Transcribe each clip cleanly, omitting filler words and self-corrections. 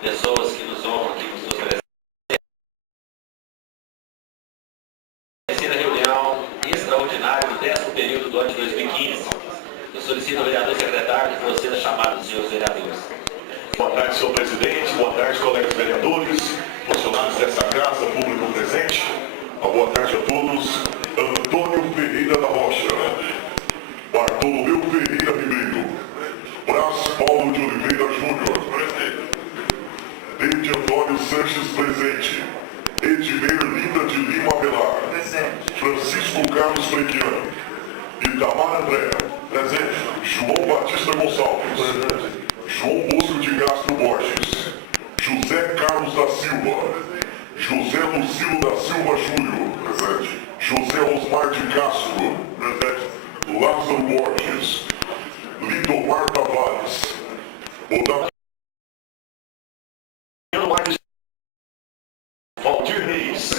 pessoas que nos honram aqui com suas presenças. Terceira reunião extraordinária do 10º período do ano de 2015. Eu solicito ao vereador secretário que proceda a chamada dos senhores vereadores. Boa tarde, senhor presidente. Boa tarde, colegas vereadores, funcionários dessa casa, público presente. Boa tarde a todos. Antônio Ferreira da Rocha, Bartolomeu Ferreira Ribeiro, Brás Paulo de Oliveira Júnior, Deide Antônio Sanches presente, Edineir Linda de Lima Velar, Francisco Carlos Frequiano, Itamar André, presente, João Batista Gonçalves, João Bosco de Castro Borges, José Carlos da Silva, José Lucilo da Silva Júnior, presente, José Osmar de Castro, presente, Lázaro Borges, Lindomar Tavares, Valdir Reis,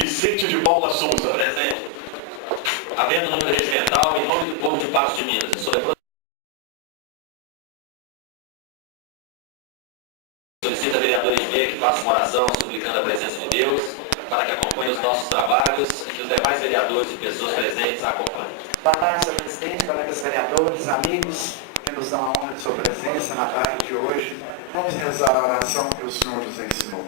Vicente de Paula Souza, Presente. Havendo número regimental, em nome do povo de Patos de Minas, solicita a vereadora Edmeia que faça uma oração suplicando a presença de Deus para que acompanhe os nossos trabalhos e que os demais vereadores e pessoas presentes a acompanhem. Boa tarde, senhor presidente, colegas vereadores, amigos que nos dão a honra de sua presença na tarde de hoje. Vamos rezar a oração que o Senhor nos ensinou.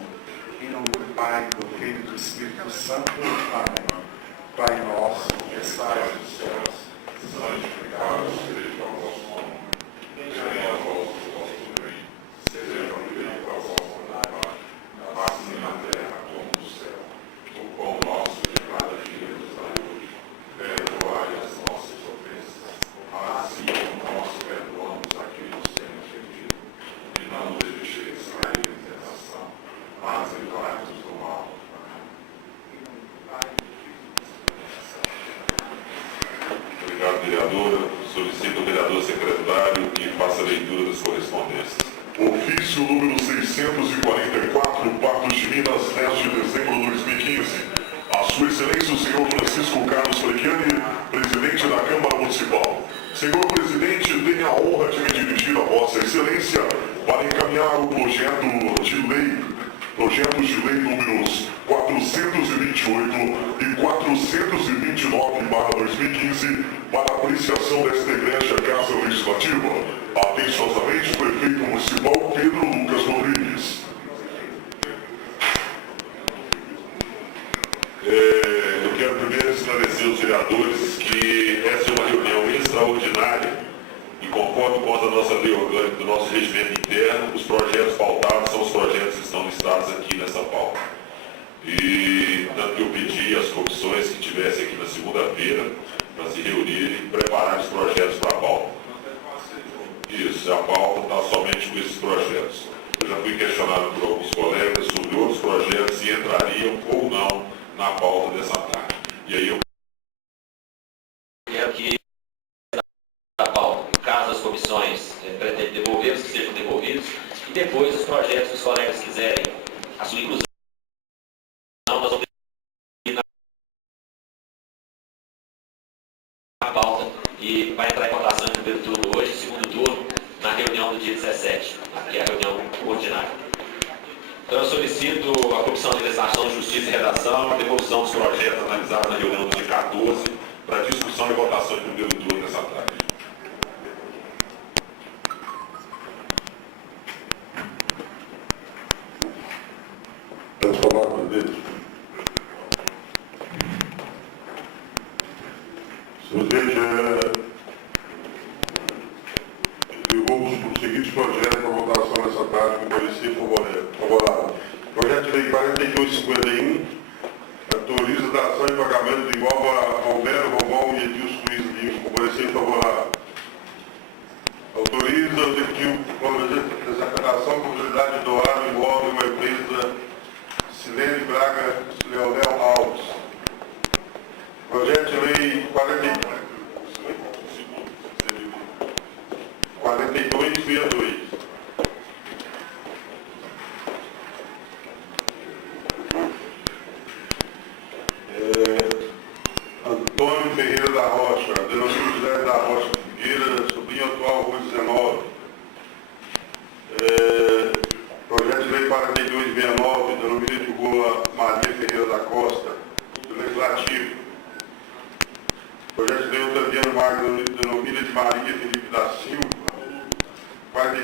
Em nome do Pai, do Filho e do Espírito Santo. Amém. Pai nosso, que estais nos céus, santificado seja o vosso nome. Venha a vós o vosso reino. Seja feita a vossa vontade, assim na terra como no céu. O pão nosso de cada dia nos dai hoje. Perdoai as nossas ofensas, assim como nós perdoamos a quem nos tem ofendido. E não nos deixeis cair em tentação, mas livrai-nos do mal. Obrigado, vereadora. Solicito ao vereador secretário que faça a leitura das correspondências. Ofício número 644, Patos de Minas, 10 de dezembro de 2015. A Sua Excelência o senhor Francisco Carlos Frequiani, presidente da Câmara Municipal. Senhor presidente, tenho a honra de me dirigir a Vossa Excelência para encaminhar o projetos de lei números 428 e 429/2015 para apreciação desta egrégia Casa Legislativa. Atenciosamente, Prefeito Municipal Pedro Lucas Rodrigues. Eu quero primeiro esclarecer os vereadores que essa é uma reunião extraordinária e, conforme consta a nossa lei orgânica do nosso regimento interno, os projetos pautados são os projetos que estão listados aqui nessa pauta. E tanto que eu pedi às comissões que estivessem aqui na segunda-feira para se reunirem e preparar os projetos para a pauta. Isso, a pauta está somente com esses projetos. Eu já fui questionado por alguns colegas sobre outros projetos se entrariam ou não na pauta dessa tarde. E aí eu quero que a pauta, caso as comissões pretendem devolvê-los, que sejam devolvidos, e depois os projetos que os colegas quiserem a sua inclusão, nós vamos na pauta e vai entrar em votação em primeiro turno hoje, segundo turno na reunião do dia 17, que é a reunião ordinária. Então eu solicito à Comissão de Legislação, Justiça e Redação a devolução dos projetos analisados na reunião do dia 14 para discussão e votação em primeiro turno dessa tarde. Vamos falar com eles. Presidente, eu vou os seguintes projetos para votação nessa tarde com o parecer favorável. Projeto de lei 4251, autoriza a ação e pagamento igual a Romero, Romão e Edilson Luiz Lima, com parecer favorável. Autoriza o executivo com desafetação com possibilidade de doar o imóvel a uma empresa Silene Braga Leonel Alves. Projeto de lei 4262. Antônio Ferreira da Rocha, Delano José da Rocha Figueira, sobrinho atual, rua 19.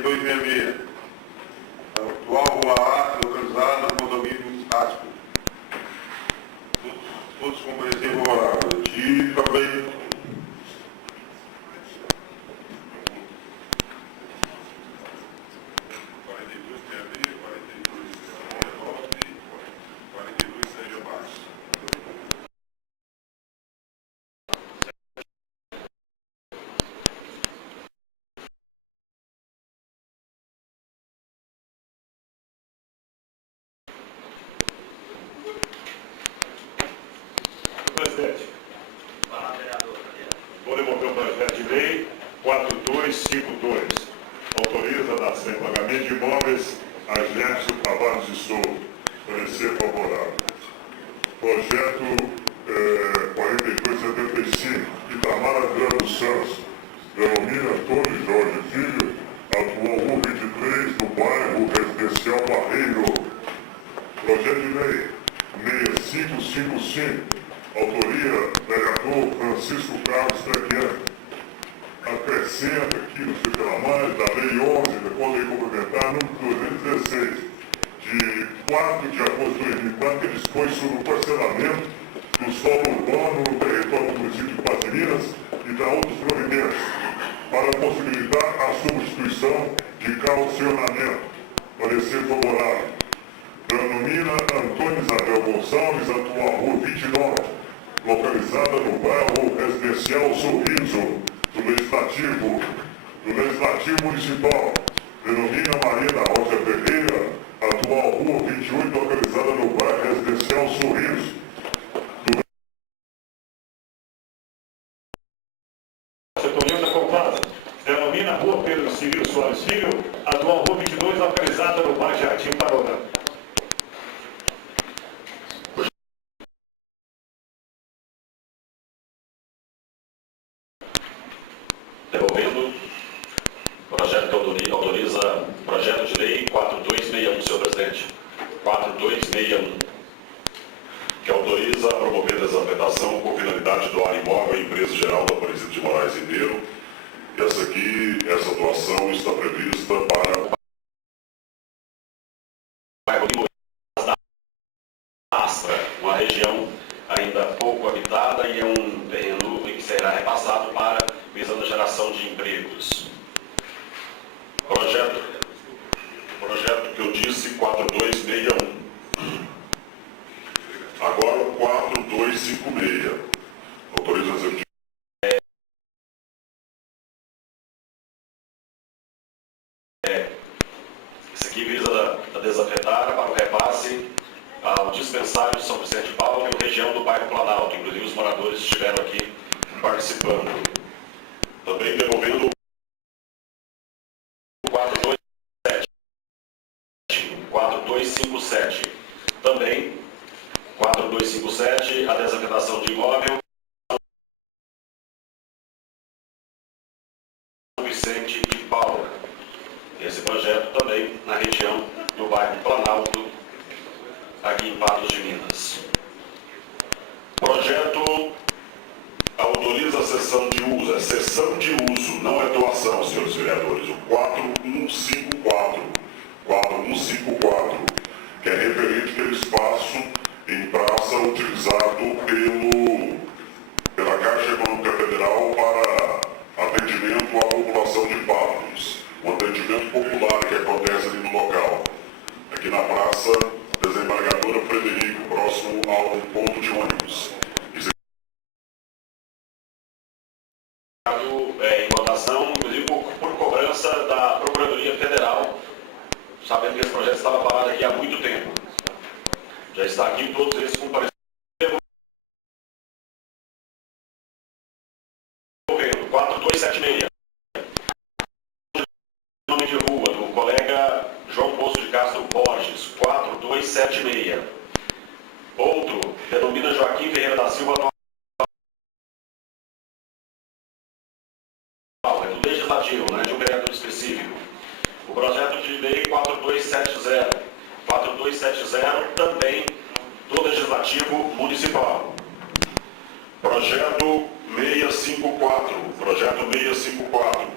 4266. Atual Rua Arte, localizada no condomínio Asco. Todos compreensivos favoráveis. E também Presidente, vou devolver o projeto de lei 4252. Autoriza a dação em pagamento de imóveis a Gerson Tavares de Souza. Parecer favorável. Projeto 4275, Itamar Adriano dos Santos, denomina Antônio Jorge Filho, atual Rua 23, do bairro Residencial Barreiro. Projeto de lei 6555, autoria vereador Francisco Carlos Trequiano. Acrescenta aqui, não sei pela mais, da Lei 11, depois Lei Complementar, número 216, de 4 de agosto de 2004, que dispõe sobre o parcelamento do solo urbano no território do município de Patos de Minas e dá outras providências para possibilitar a substituição de calcionamento. Parecer favorável. Denomina Antônio Isabel Gonçalves, atual Rua 29, localizada no bairro Residencial Sorriso, do Legislativo Municipal. Denomina Maria da Rosa Ferreira, atual Rua 28, localizada no bairro Residencial Sorriso. Setorista Compasa. Denomina Rua Pedro Civil Soares Filho, atual Rua 22, localizada no bairro Jardim Panorama. Devolvendo o projeto que autoriza projeto de lei 4261, senhor presidente. 4261, que autoriza a promover desafetação com finalidade de doar imóvel à empresa geral da Aparecida de Moraes Ribeiro. Essa doação está prevista para o bairro da Astra, uma região ainda pouco habitada e é um terreno que será repassado para visando a geração de empregos. Projeto que eu disse, 4261. Agora o 4256. Autoriza o executivo. Isso aqui visa da desafetada para o repasse ao dispensário de São Vicente de Paulo e região do bairro Planalto. Inclusive os moradores estiveram aqui participando. Também devolvendo o 4257. Também 4257, a desafetação de imóvel São Vicente de Paulo. Esse projeto também na região do bairro Planalto, aqui em Patos de Minas. Projeto autoriza a cessão de uso, é cessão de uso, não é doação, senhores vereadores. O 4154, que é referente àquele espaço em praça utilizado pela Caixa Econômica Federal para atendimento à população de Patos. Um atendimento popular que acontece ali no local. Aqui na Praça Desembargadora Frederico, próximo ao ponto de ônibus. Em votação, inclusive por cobrança da Procuradoria Federal, sabendo que esse projeto estava parado aqui há muito tempo. Já está aqui, todos eles comparecendo. 4276. Nome de rua do colega João Poço de Castro Borges, 4276. Outro, denomina Joaquim Ferreira da Silva, legislativo, não é de um vereador específico. O projeto de lei 4270. 4270 também do Legislativo Municipal. Projeto 654. Projeto 654.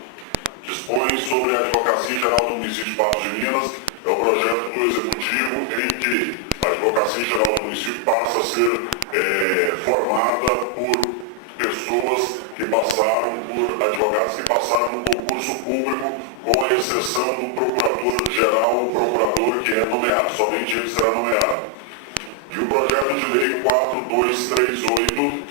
dispõe sobre a Advocacia Geral do Município de Patos de Minas. É o projeto do Executivo em que a Advocacia Geral do Município passa a ser formada por pessoas que passaram, por advogados que passaram no concurso público, com a exceção do procurador-geral, o procurador que é nomeado, somente ele será nomeado. E o projeto de lei 4238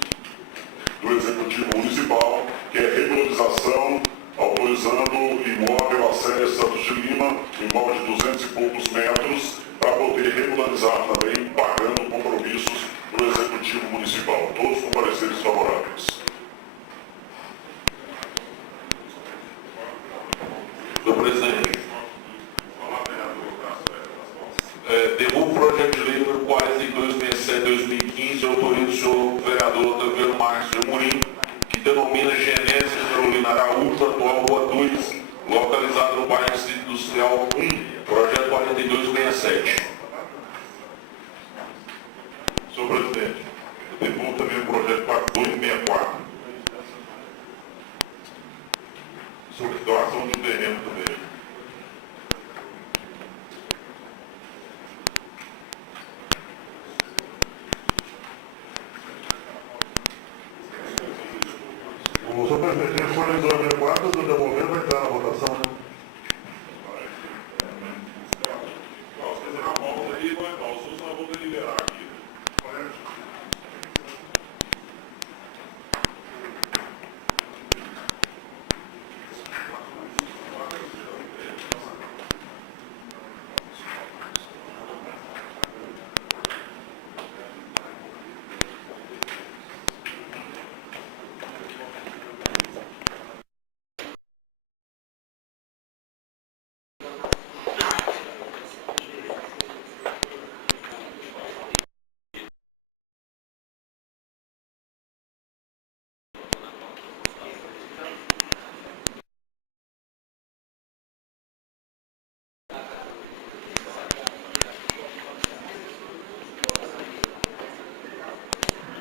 do Executivo Municipal, que é regularização, autorizando imóvel a Célia Santos de Lima, imóvel de 200 e poucos metros, para poder regularizar também, pagando compromissos do Executivo Municipal. Todos com pareceres favoráveis. Senhor presidente, devolvo o projeto de lei número 4267/2015 e autorizo o senhor vereador Otaviano Márcio de Amorim, que denomina Genésio Carolina Araújo, atual Rua 2, localizado no bairro Distrito Industrial 1, projeto 4267. Senhor presidente, eu devolvo também o projeto 4264. Sobre doação de terreno também. O senhor presidente, se for em 2004, do devolver vai entrar na votação, né? Nós fazer a volta aí, vai entrar. O senhor só vou deliberar aqui.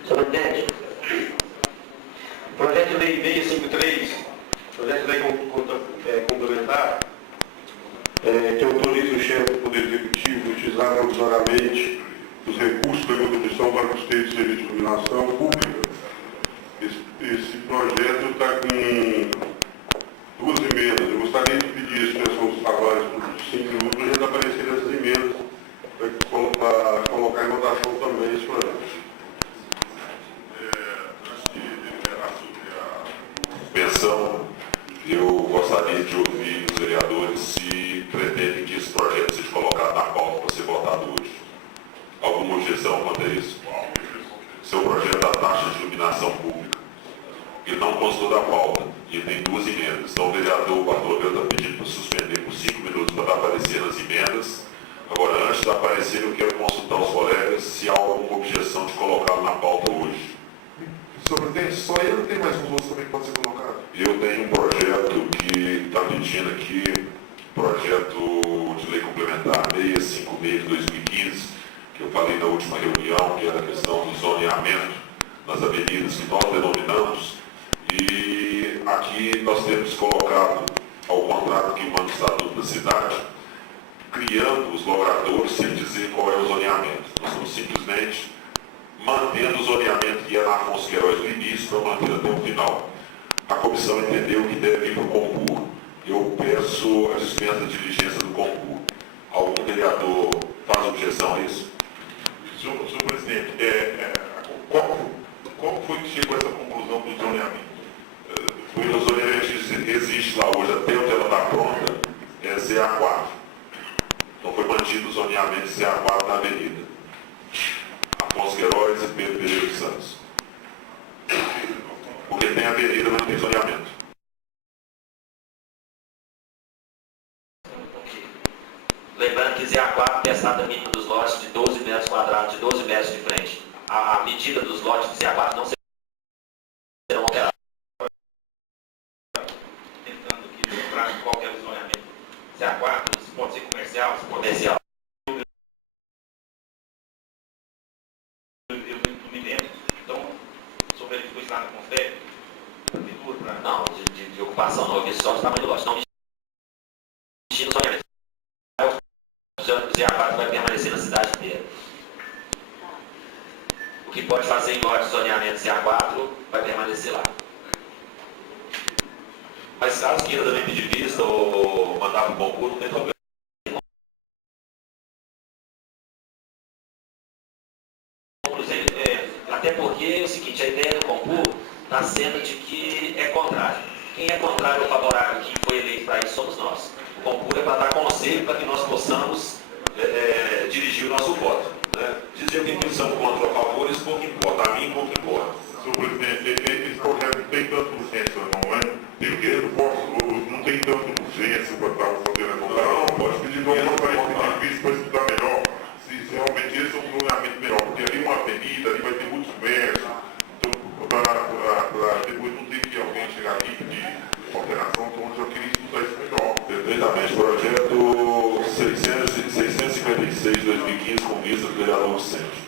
Senhor presidente, projeto de lei 653, projeto de lei complementar, Que autoriza o chefe do Poder Executivo a utilizar provisoriamente os recursos da contribuição para o custeio de serviço de iluminação pública. Esse projeto está com 2 emendas. Eu gostaria de pedir a expressão dos trabalhos por 5 minutos para já aparecer essas emendas, para colocar em votação também esse projeto. Antes de deliberar sobre a suspensão, eu gostaria de ouvir os vereadores se pretendem que esse projeto seja colocado na pauta para ser votado hoje. Alguma objeção quanto a isso? Seu projeto da taxa de iluminação pública. Ele não constou da pauta e ele tem 2 emendas. Então o vereador Bartolomeu está pedindo para suspender por 5 minutos para aparecer nas emendas. Agora, antes de aparecer, eu quero consultar os colegas se há alguma objeção de colocá-lo na pauta hoje. Senhor presidente, só ele tem mais um outro também que pode ser colocado. Eu tenho um projeto que está pedindo aqui, projeto de lei complementar 656 de 2015, que eu falei na última reunião, que era a questão do zoneamento nas avenidas que nós denominamos, e aqui nós temos colocado, ao contrário do que manda o Estatuto da Cidade, criando os logradouros sem dizer qual é o zoneamento. Nós estamos simplesmente mantendo o zoneamento que é na Afonso Queiroz do início, para manter até o final. A comissão entendeu que deve ir para o concurso. Eu peço a dispensa da diligência do concurso. Algum vereador faz objeção a isso? Senhor presidente, qual foi que chegou a essa conclusão do zoneamento? O zoneamento existe lá hoje, até onde ela está pronta, é ZA4. Então foi mantido o zoneamento ZA4 na avenida Afonso Queiroz e Pedro Pereira dos Santos. Porque tem avenida, mas não tem zoneamento. Lembrando que ZA4 tem a estrada mínima dos lotes de 12 metros quadrados, de 12 metros de frente. A medida dos lotes de ZA4 não serão alteradas. Tentando aqui lembrar qual que é o zoneamento. ZA4, se pode ser comercial, se potencial. Eu não me lembro. Então, o senhor verificou isso lá na Confere? Não, de ocupação não, eu vi só o tamanho do lote. Não Zé Aquático vai permanecer na cidade inteira. O que pode fazer em lote de zoneamento Zé Aquático vai permanecer lá. Mas caso queira também pedir vista ou mandar para o concurso, não tem problema. Até porque é o seguinte, a ideia do concurso está sendo de que é contrário. Quem é contrário ou favorável, quem foi eleito para isso, somos nós. O concurso é para dar conselho para que nós possamos dirigir o nosso voto. Né? Dizer o que eles são contra ou a favor, isso pouco importa. A mim, pouco importa. Senhor presidente, esse projeto não tem tanta urgência, não é? Não tem tanta urgência para estar fazendo a comparação. Não, pode pedir visto para estudar melhor. Se realmente esse é um planejamento melhor, porque ali é uma avenida, ali vai ter muitos comércios. Então, para depois não ter que alguém chegar aqui e pedir alteração, então eu já queria estudar isso melhor. Perfeitamente. Projeto 656 de 2015, com vista do vereador Vicente.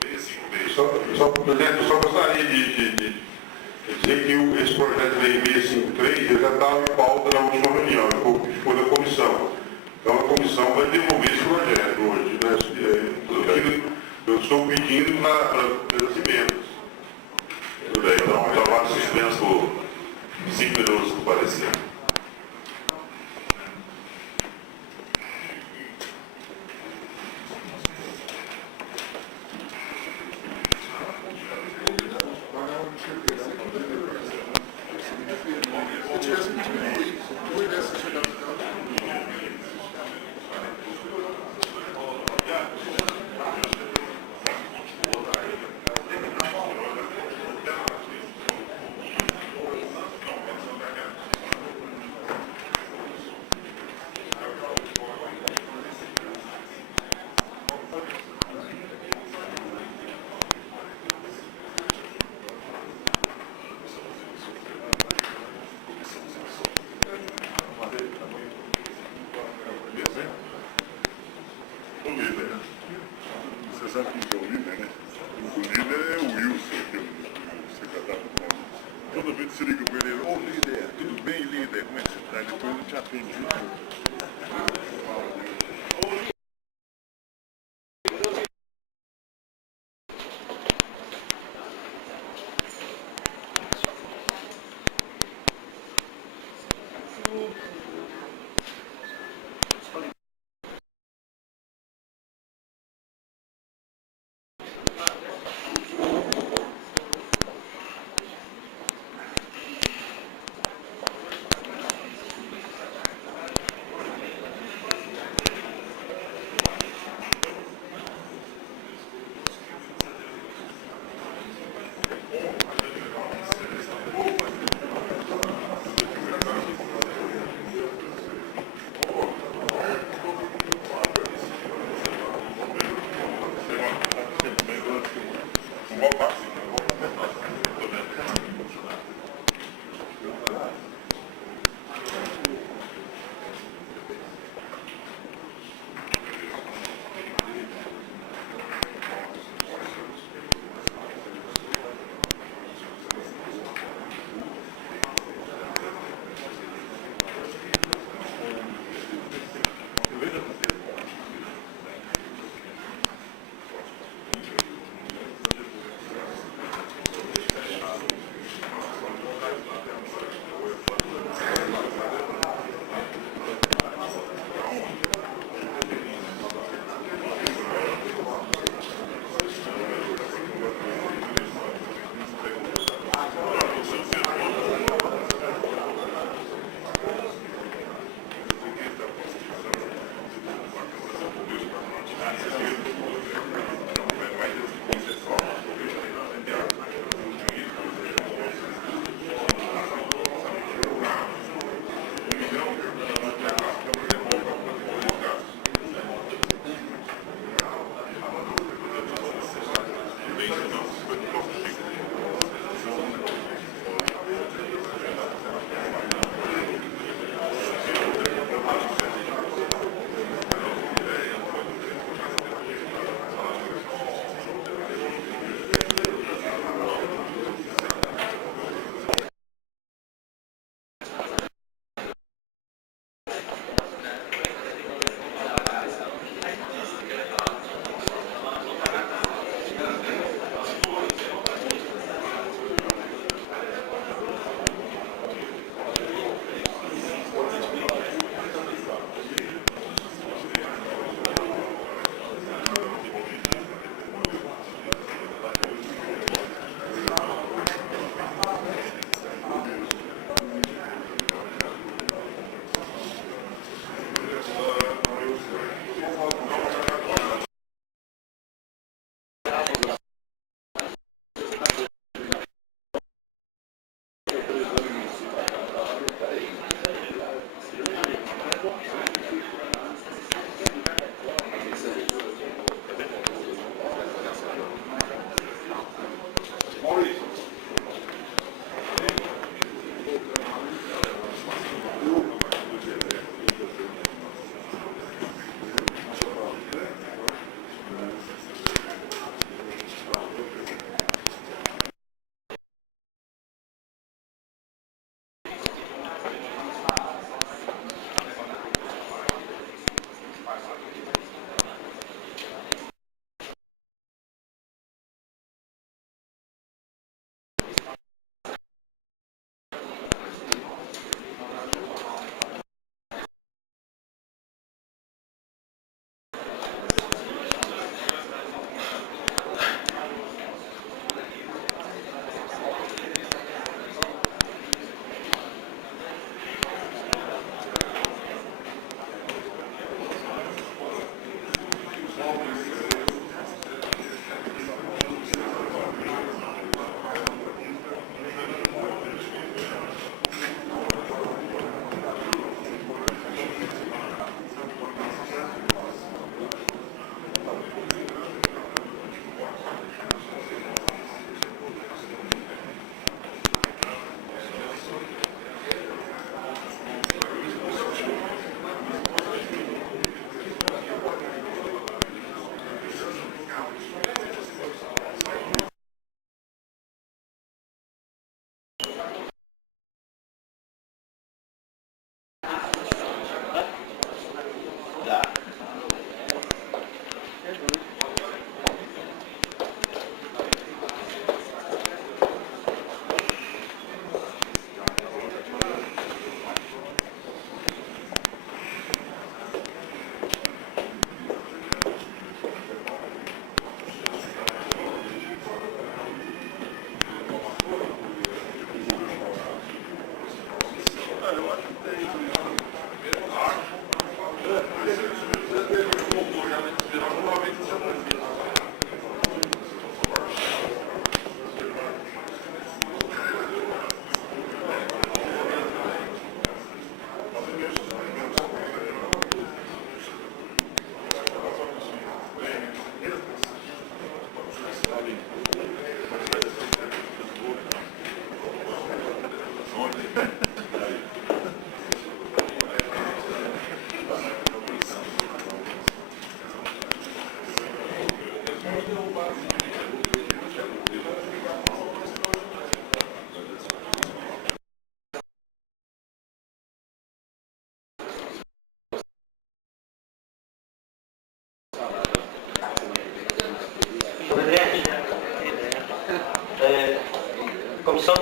Presidente, eu só gostaria de dizer que esse projeto de lei 653 ele já estava em pauta na última reunião, foi da comissão. Então a comissão vai devolver esse projeto hoje. Né? Eu estou pedindo pelas emendas. Tudo bem, então trabalho suspenso por 5 minutos para o parecer. Você sabe quem é o líder, né? O líder é o Wilson, que é o secretário do Conselho. Toda vez que você liga com ele, ô líder, tudo bem, líder? Como é que você está? Depois eu te atendi.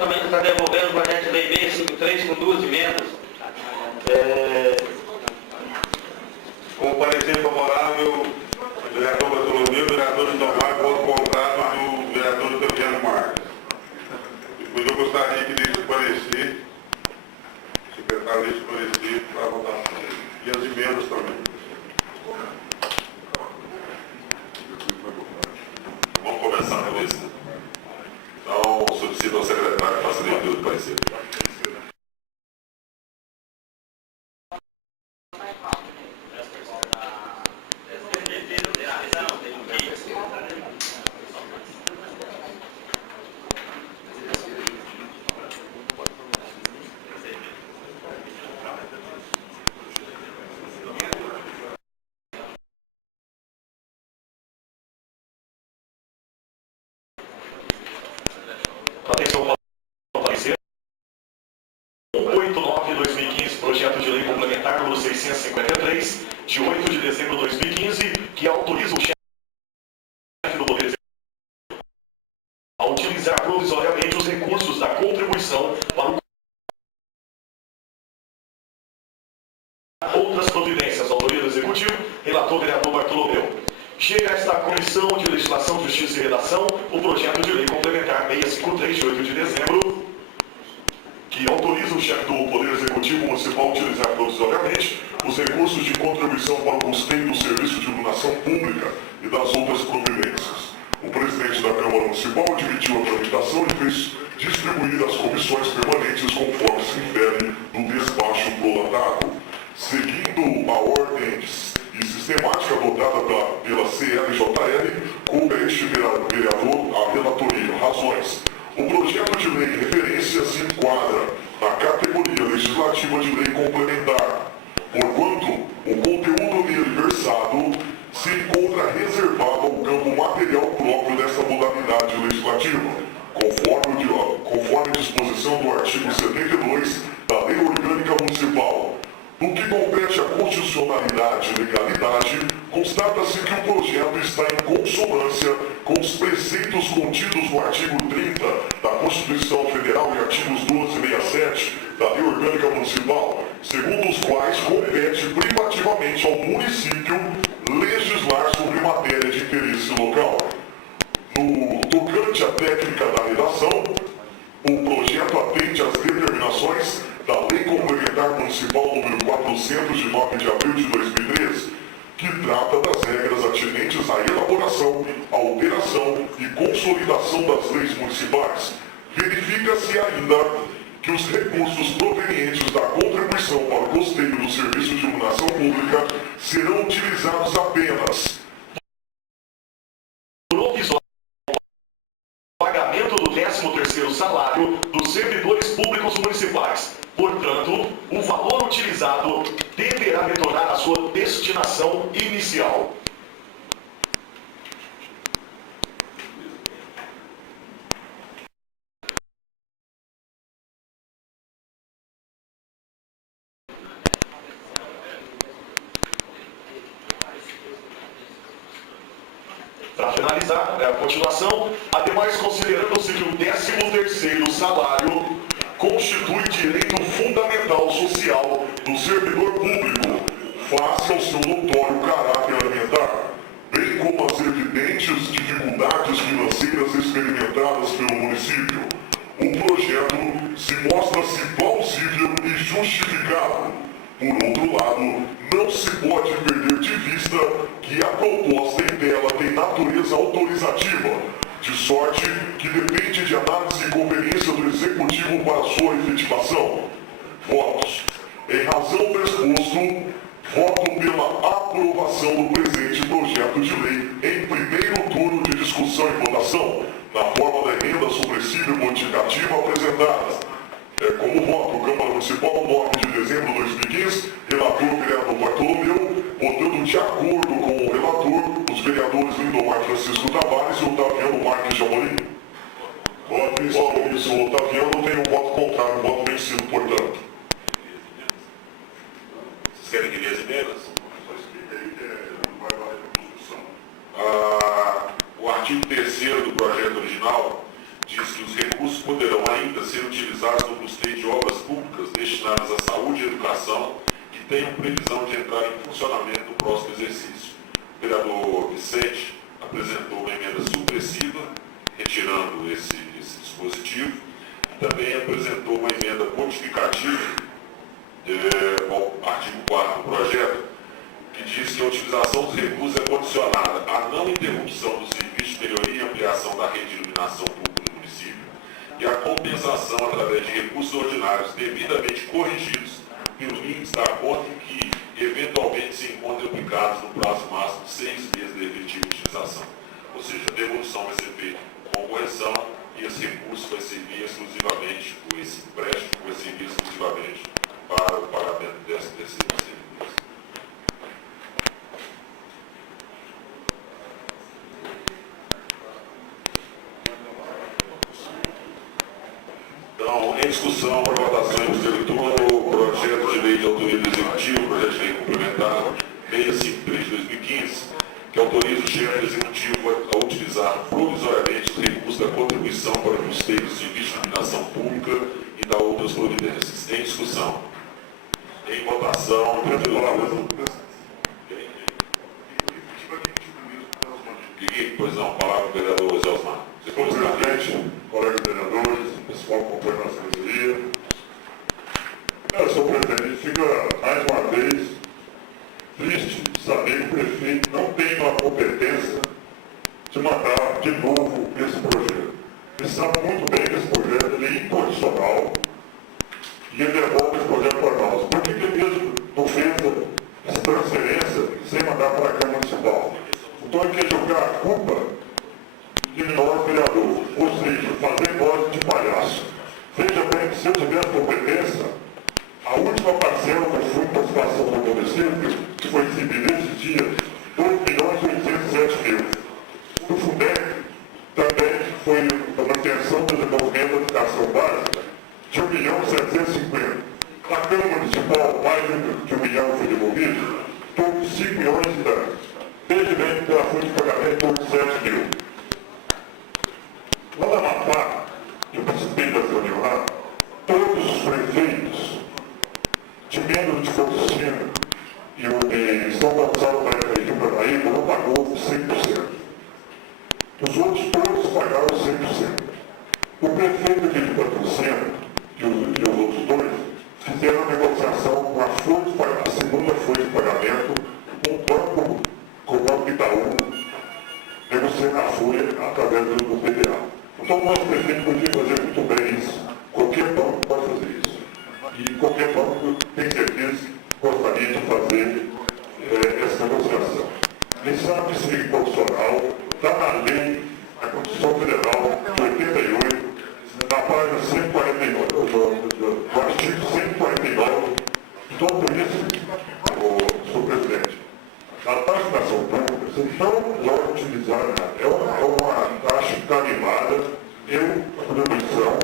também está devolvendo o projeto de lei 653 com 2 emendas. Com o parecer favorável do vereador Bartolomeu, vereador Lindomar, voto contrário do vereador Otaviano Marques. Depois eu gostaria que desse parecer, o secretário desse parecer para a votação. E as emendas também. Vamos começar com isso. Então, solicito ao secretário que faça a leitura do parecer. Atenção para o parecer. 189/2015, projeto de lei complementar número 653, de 8 de dezembro de 2015, que autoriza o chefe do Poder Executivo a utilizar provisoriamente os recursos da contribuição para outras providências. Autoria do Executivo, relator vereador Bartolomeu. Chega a esta Comissão de Legislação, Justiça e Redação o projeto de lei complementar 653, de 8 de dezembro, que autoriza o chefe do Poder Executivo Municipal a utilizar provisoriamente os recursos de contribuição para o custeio do serviço de iluminação pública e das outras providências. O presidente da Câmara Municipal admitiu a tramitação e fez distribuir às comissões permanentes conforme se infere no despacho prolatado. Seguindo a ordem e sistemática adotada pela CLJL, coube a este vereador a relatoria. Razões. O projeto de lei em referência se enquadra na categoria legislativa de lei complementar, porquanto o conteúdo nele versado se encontra reservado ao campo material próprio dessa modalidade legislativa, conforme a disposição do artigo 72 da Lei Orgânica Municipal. No que compete à constitucionalidade e legalidade, constata-se que o projeto está em consonância com os preceitos contidos no artigo 30 da Constituição Federal e artigos 12 e 67 da Lei Orgânica Municipal, segundo os quais compete privativamente ao município legislar sobre matéria de interesse local. No tocante à técnica da redação, o projeto atende às determinações da Lei Complementar Municipal nº 400, de 9 de abril de 2013, que trata das regras atinentes à elaboração, alteração e consolidação das leis municipais. Verifica-se ainda que os recursos provenientes da contribuição para o custeio do serviço de iluminação pública serão utilizados apenas pagamento do 13º salário dos servidores públicos municipais. Portanto, o valor utilizado deverá retornar à sua destinação inicial. Para finalizar, a continuação, ademais considerando-se que o 13º salário constitui direito fundamental social do servidor público, face ao seu notório caráter alimentar, bem como as evidentes dificuldades financeiras experimentadas pelo município. O projeto se mostra-se plausível e justificável. Por outro lado, não se pode perder de vista que a proposta em tela tem natureza autorizativa, de sorte que depende de análise e conveniência do Executivo para sua efetivação. Votos. Em razão do exposto, voto pela aprovação do presente projeto de lei em primeiro turno de discussão e votação, na forma da emenda supressiva e modificativa apresentada. Como voto, Câmara Municipal, 9 de dezembro de 2015, relator vereador Bartolomeu, votando de acordo com o relator, os vereadores Lindomar Francisco Tavares e Otaviano Marques de Amorim. Voto isso, o Otaviano tem um voto contrário, um voto vencido, portanto. Vocês querem que lê as emendas? Só explica aí que não vai valer para construção. O artigo 3º do projeto original diz que os recursos poderão ainda ser autorizados no custeio de obras públicas destinadas à saúde e educação que tenham previsão de entrar em funcionamento no próximo exercício. O vereador Vicente apresentou uma emenda supressiva, retirando esse dispositivo, e também apresentou uma emenda modificativa ao artigo 4º do projeto, que diz que a utilização dos recursos é condicionada à não interrupção do serviço de melhoria e ampliação da rede de iluminação pública do município e a compensação através de recursos ordinários devidamente corrigidos pelos limites da conta em que eventualmente se encontrem aplicados no prazo máximo de 6 meses de efetiva utilização. Ou seja, a devolução vai ser feita com correção e esse recurso vai servir exclusivamente, ou esse empréstimo vai servir exclusivamente para o pagamento desse serviço. Então, em discussão para votação em terceiro turno, o projeto de lei de autoria do Executivo, projeto de lei complementar 653/2015, que autoriza o chefe do Executivo a utilizar provisoriamente os recursos da contribuição para o custeio do serviço de iluminação pública e da outras providências. Em discussão. Em votação, pois não, palavra do vereador José Osmar. Senhor presidente, colegas vereadores, pessoal que acompanha a nossa maioria. Senhor presidente, fica mais uma vez triste saber que o prefeito não tem uma competência de mandar de novo esse projeto. Ele sabe muito bem que esse projeto ele é incondicional e ele devolve esse projeto para nós. Por que ele mesmo não fez essa transferência sem mandar para a Câmara Municipal? Então ele quer jogar a culpa de nós, vereador, ou seja, fazer voz de palhaço. Veja bem que se eu tivesse competência, a última parcela do Fundo de Participação do município, que foi exibida esse dia, 2.807.000. O Fundec também foi a manutenção do desenvolvimento da educação básica de 1.750.000. A Câmara Municipal, mais de 1 milhão foi devolvido, todos 5 milhões de anos. Veja bem que a folha de pagamento de 7 mil. Lá na Amapá, eu participei da reunião lá, todos os prefeitos de membros de Coticina e São Gonçalo da Rio Paranaíba não pagou 100%. Os outros todos pagaram 100%. O prefeito aqui de Patrocínio e os outros dois fizeram a negociação com a segunda folha de pagamento com o Banco Itaú, negociando a folha através do PDA. Então o nosso prefeito podia fazer muito bem isso. Qualquer banco pode fazer isso. E qualquer banco tem certeza que gostaria de fazer essa negociação. Ele sabe que isso é inconstitucional, está na lei, a Constituição Federal de 88, na página 149, do artigo 149. Então por isso, senhor presidente, a taxa de ação pública, você não pode utilizar nada. É uma taxa carimbada, a contribuição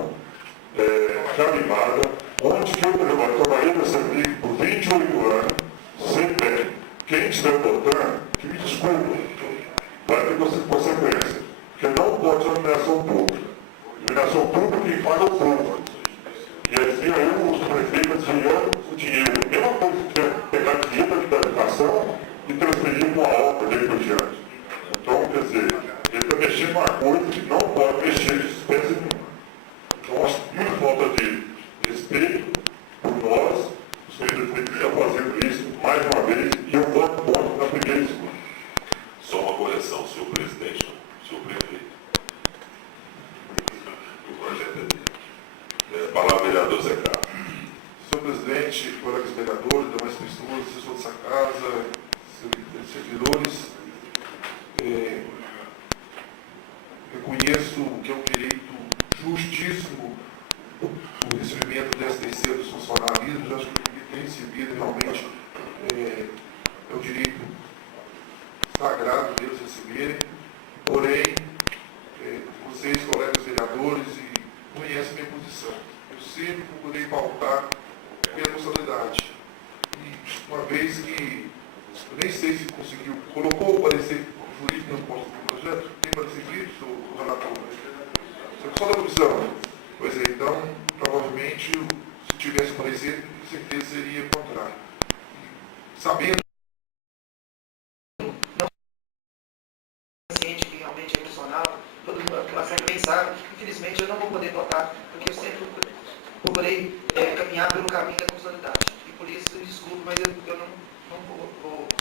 carimbada, onde que eu trabalhei nessa lei por 28 anos, sem pé. Quem estiver votando, que me desculpe, vai ter consequência. Porque não pode ser iluminação pública. Iluminação pública quem paga o povo. E assim aí os prefeitos desviando o dinheiro. Mesma coisa que pegar dinheiro da educação e transferir para uma obra daí por diante. Então, quer dizer, ele está mexendo uma coisa que não pode mexer de espécie nenhuma. Então, acho muita falta de respeito por nós, os prefeitos estão fazendo isso mais uma vez, e eu voto contra na primeira e segunda. Só uma correção, senhor presidente, senhor prefeito. O projeto é dele. Palavra vereador Zé Carlos. Senhor presidente, colegas vereadores, demais pessoas, assessor dessa casa, servidores, reconheço que é um direito justíssimo o recebimento do 13º dos funcionalistas. Acho que ele tem recebido realmente é um direito sagrado deles receberem, porém vocês, colegas vereadores, conhecem minha posição. Eu sempre procurei pautar minha responsabilidade. E uma vez que eu nem sei se conseguiu, colocou o parecer jurídico no projeto, tem parecer jurídico, o relator? Só da comissão. Pois é, então, provavelmente, se tivesse parecer, com certeza seria contrário. Sabendo Que realmente é emocional, todo mundo bem sabe. Infelizmente, eu não vou poder votar, porque eu sempre procurei caminhar pelo caminho da consolidade. E por isso, eu desculpo, mas eu não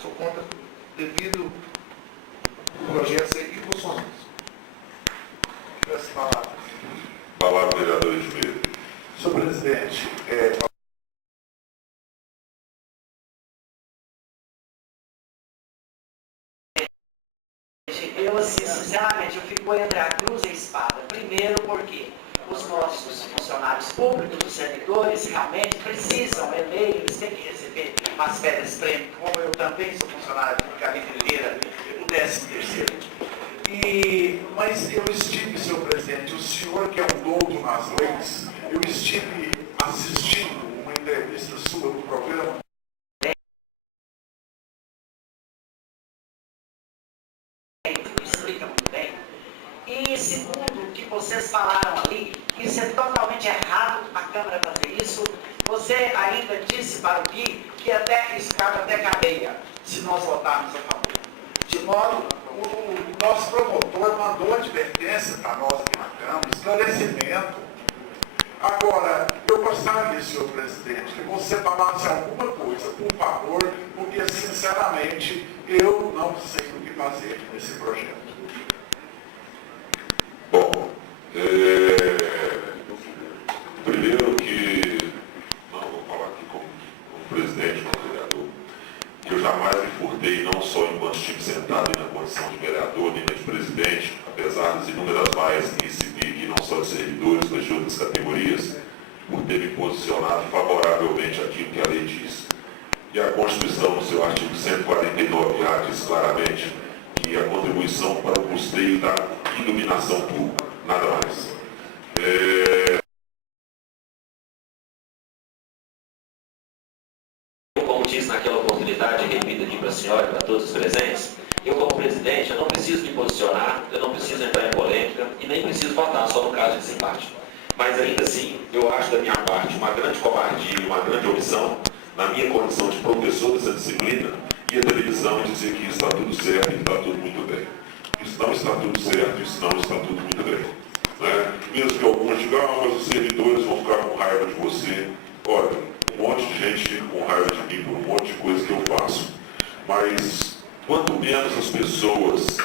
sou contra devido ao projeto ser impulsionado. Essa palavra. Palavra, vereador Edmir. Senhor presidente, eu, assim, sinceramente, eu fico entre a cruz e a espada. Primeiro porque os nossos funcionários públicos, os servidores, realmente precisam, eles têm que receber as férias prêmio, como eu também sou funcionário público, a vida inteira, o 13º. Mas eu estive, senhor presidente, o senhor que é um douto nas leis, eu estive assistindo uma entrevista sua no programa. Explica muito bem. E segundo o que vocês falaram ali, isso é totalmente errado a Câmara fazer isso. Você ainda disse para o Gui que até isso cabe até cadeia, se nós votarmos a favor. De modo, o nosso promotor mandou advertência para nós aqui na Câmara, esclarecimento. Agora, eu gostaria, senhor presidente, que você falasse alguma coisa, por favor, porque, sinceramente, eu não sei o que fazer nesse projeto. Bom, primeiro que, não, vou falar aqui como presidente, como vereador, que eu jamais me furtei, não só enquanto estive sentado na condição de vereador, nem de presidente, apesar das inúmeras vaias que recebi aqui, não só de servidores, mas de outras categorias, por ter me posicionado favoravelmente àquilo que a lei diz. E a Constituição, no seu artigo 149A, diz claramente que a contribuição para o custeio da iluminação pública, nada mais. Como disse naquela oportunidade, repito aqui para a senhora e para todos os presentes, eu como presidente, eu não preciso me posicionar, eu não preciso entrar em polêmica e nem preciso votar só no caso de desempate. Mas ainda assim, eu acho da minha parte uma grande covardia, uma grande omissão, na minha condição de professor dessa disciplina, e a televisão dizer que está tudo certo e que está tudo muito bem. Isso não está tudo certo, isso não está tudo muito bem. Né? Mesmo que alguns digam, mas os servidores vão ficar com raiva de você. Olha, um monte de gente fica com raiva de mim por um monte de coisa que eu faço. Mas quanto menos as pessoas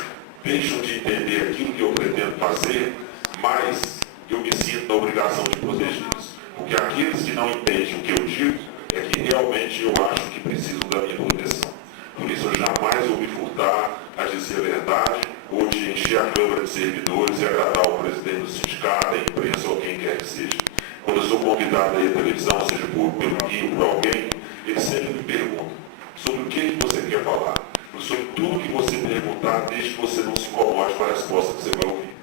deixam de entender aquilo que eu pretendo fazer, mais eu me sinto na obrigação de protegê-los. Porque aqueles que não entendem o que eu digo, é que realmente eu acho que precisam da minha proteção. Por isso eu jamais vou me furtar a dizer a verdade ou de encher a Câmara de Servidores e agradar o presidente do sindicato, a imprensa ou quem quer que seja. Quando eu sou convidado aí à televisão, seja pelo Gui ou por alguém, eles sempre me perguntam sobre o que você quer falar, sobre tudo que você perguntar, desde que você não se incomode com a resposta que você vai ouvir.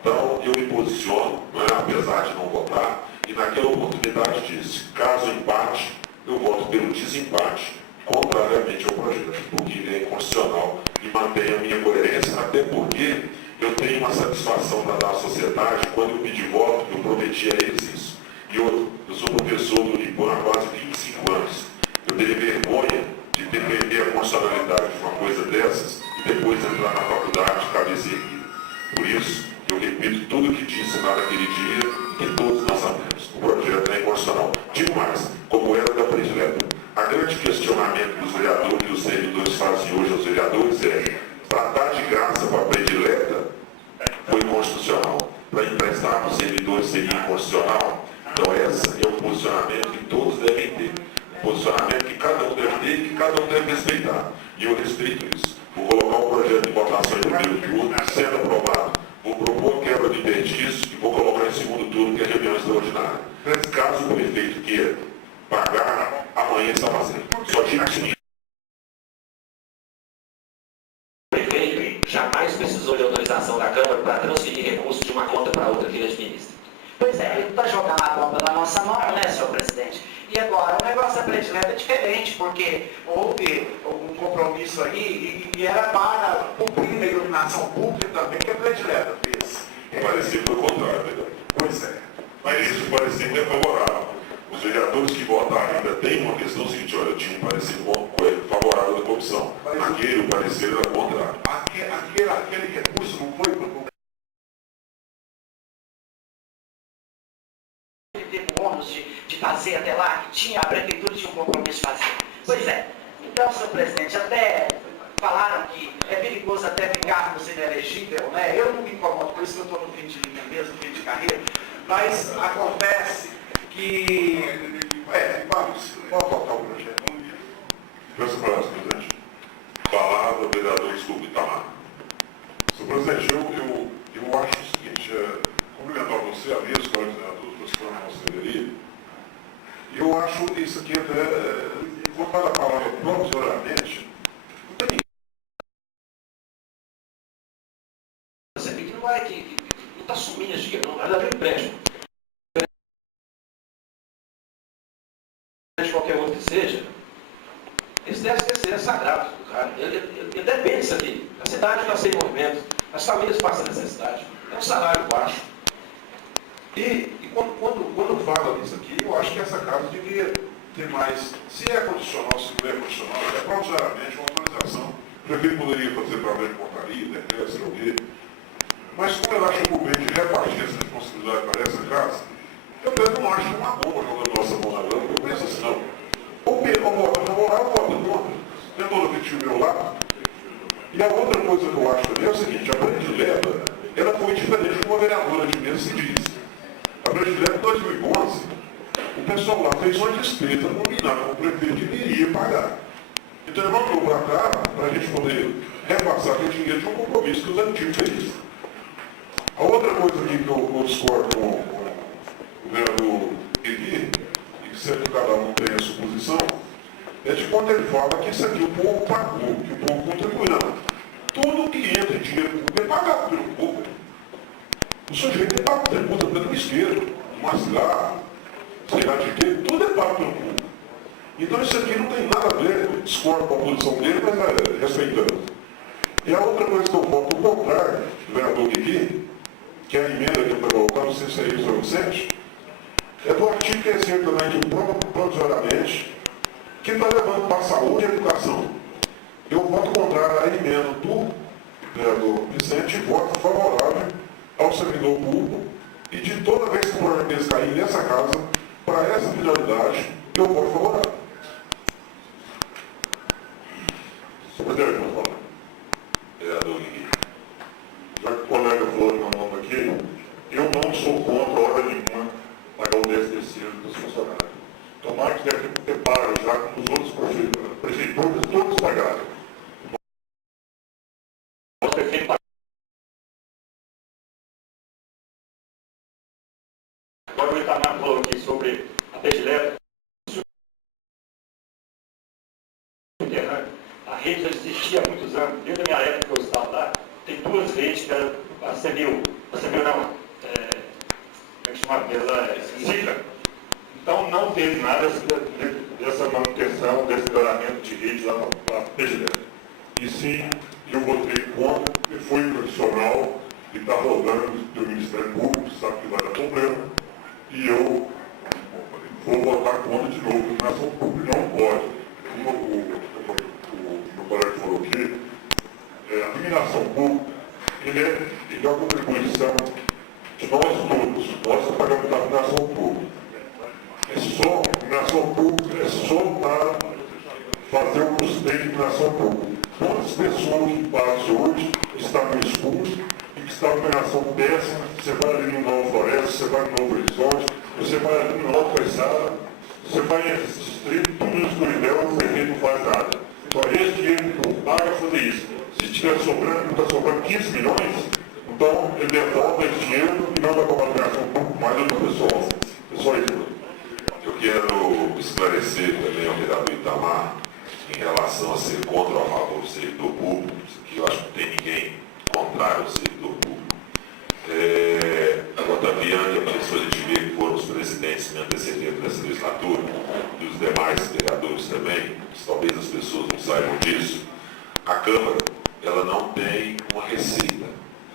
Então, eu me posiciono, né, apesar de não votar, e naquela oportunidade disse, caso empate, eu voto pelo desempate, contrariamente ao projeto, porque ele é inconstitucional e mantém a minha coerência, até porque eu tenho uma satisfação para dar à sociedade, quando eu pedi voto, eu prometi a eles isso. E eu sou professor do Unipan há quase 25 anos. Eu teria vergonha de defender a constitucionalidade de uma coisa dessas e depois entrar na faculdade de cabeça erguida. Por isso, eu repito tudo o que disse lá naquele dia, que todos nós sabemos. O projeto é inconstitucional. Digo mais, como era da predileta. A grande questionamento que os vereadores e os servidores fazem hoje aos vereadores é: para dar de graça para a predileta foi inconstitucional. Para emprestar para os servidores seria inconstitucional. Então esse é um posicionamento que todos devem ter. Um posicionamento que cada um deve ter e que cada um deve respeitar. E eu respeito isso. Vou colocar um projeto de votação em primeiro turno, sendo aprovado. Vou propor quebra de interstício e vou colocar em segundo turno, que é reunião extraordinária. Caso o prefeito queira pagar, amanhã está fazendo. Só digo o seguinte. O prefeito jamais precisou de autorização da Câmara para transferir recursos de uma conta para outra que ele administra. Pois é, ele está jogando a bomba na nossa mão, né, senhor presidente? E agora, o negócio da predileta é diferente, porque houve um compromisso aí e era para cumprir a iluminação pública também que a predileta fez. Parecia foi o contrário, melhor. Pois é. Mas esse parecer é favorável. Os vereadores que votaram ainda tem uma questão seguinte, olha, tinha um parecer favorável da comissão. Aquele, o parecer era contrário. Aquele recurso não foi para teve o ônus de fazer até lá, que a prefeitura tinha um compromisso de fazer. Pois é. Então, senhor presidente, até falaram que é perigoso até ficarmos inelegível, né? Eu não me incomodo, por isso que eu estou no fim de linha mesmo, no fim de carreira, mas acontece que... Pode tocar o projeto. Peço para o presidente. Palavra, vereador Itamar. Senhor presidente, eu acho o seguinte, cumprimentar você, a mim, os colegas vereadores que estão na conselheria, eu acho isso aqui até... Vou falar a palavra provisoriamente. Não tem ninguém. Você vê que não vai que não está sumindo esse dinheiro, não. Ainda vem um empréstimo. Qualquer outro que seja, isso deve ser sagrado do cara. Ele depende disso aqui. A cidade está sem movimento, as famílias passam necessidade. É um salário baixo. E quando fala nisso aqui, eu acho que essa casa devia ter mais, se é condicional, se não é condicional, é provisoriamente uma autorização. O prefeito poderia fazer para ver portaria, decreto, sei lá o quê. Mas como eu acho que o governo repartir essa responsabilidade para essa casa, eu mesmo não acho uma bomba jogando nossa mão na grama. Eu penso assim, não. Ou vota favorável ou vota contra. Tem todo o objetivo meu lá. E a outra coisa que eu acho também é o seguinte, a predileta, ela foi diferente de uma vereadora de mesa se diz. A predileta em 2011, o pessoal lá fez uma despesa nominal, o prefeito deveria pagar. Então ele mandou para cá, para a gente poder repassar aquele dinheiro de um compromisso que os antigos fez. A outra coisa aqui que eu discordo com o vereador Eli, e que sempre cada um tem a sua posição, é de quando ele fala que isso aqui o povo pagou, que o povo contribuiu. Não. Tudo que entra em dinheiro público é pagado pelo povo. O sujeito é pago tributo pelo isqueiro, uma cigarra, sei lá de quê, tudo é pago pelo povo. Então isso aqui não tem nada a ver, eu discordo com a posição dele, mas respeitando. E a outra coisa que eu voto ao contrário do vereador Guigui, que é a emenda que ele está colocando, não sei se é isso ou Vicente, é do artigo terceiro também, que provisoriamente, que está levando para a saúde e a educação. Eu voto contrário à emenda do vereador Vicente e voto favorável ao servidor público e de toda vez que o projeto desse cair nessa casa, para essa finalidade, eu voto favorável. Senhor presidente, pode falar. Vereador Guigui. Já que o colega falou meu nome aqui, eu não sou contra hora nenhuma pagar o 10º dos funcionários. Tomara que deve ter pago já como os outros prefeituras, todos pagaram. O prefeito pagou. Agora o Itamar falou aqui sobre a predileta. A rede já existia há muitos anos. Desde a minha época que eu estava lá, tem duas redes, que era a CEMIL não, como é que chamava? Zica. Então não teve nada dessa manutenção, desse melhoramento de rede lá na predileta. E sim, eu votei contra, e foi profissional, e está rodando do Ministério Público, sabe que vai dar problema, e eu vou votar contra de novo, porque a ação pública não pode. Como o meu colega falou aqui, a mineração pública, ele é uma contribuição de nós todos, nós pagamos a mineração pública. Mineração pública é só para fazer o custeio de mineração pública. Quantas pessoas que passam hoje estão no escuro e que estão com mineração péssima, você vai ali no Nova Floresta, você vai no Novo Horizonte, você vai ali no Alto Caixara, você vai nesse distrito, tudo no escuridão, o prefeito não faz nada. Então esse dinheiro que não paga fazer isso. Se estiver sobrando, não está sobrando 15 milhões, então ele devolve esse dinheiro e não vai cobrar mineração pública mais do pessoal. É só isso. Eu quero esclarecer também ao vereador Itamar em relação a ser contra ou a favor do servidor público, que eu acho que não tem ninguém contrário ao servidor público. A Otaviana e a professora Edmir, que foram os presidentes que me antecederam dessa legislatura, e os demais vereadores também, talvez as pessoas não saibam disso, a Câmara ela não tem uma receita,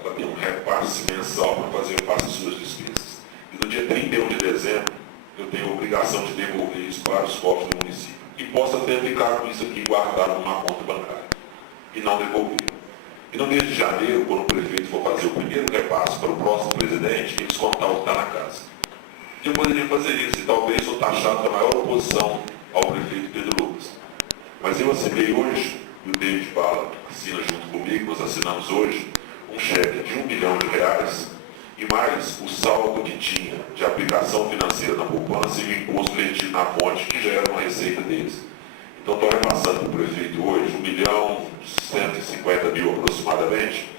ela tem um repasse mensal para fazer face às suas despesas. E no dia 31 de dezembro, eu tenho a obrigação de devolver isso para os cofres do município. E posso até ficar com isso aqui guardado numa conta bancária. E não devolver. E no mês de janeiro, quando o prefeito for fazer o primeiro repasse para o próximo presidente, eles contar o que está na casa. Eu poderia fazer isso, e talvez sou taxado da maior oposição ao prefeito Pedro Lucas. Mas eu assinei hoje, e o David Bala assina junto comigo, nós assinamos hoje um cheque de R$1 milhão e mais o saldo que tinha de aplicação financeira na poupança e o imposto retido na fonte, que já era uma receita deles. Então estou repassando para o prefeito hoje R$1.150.000 aproximadamente,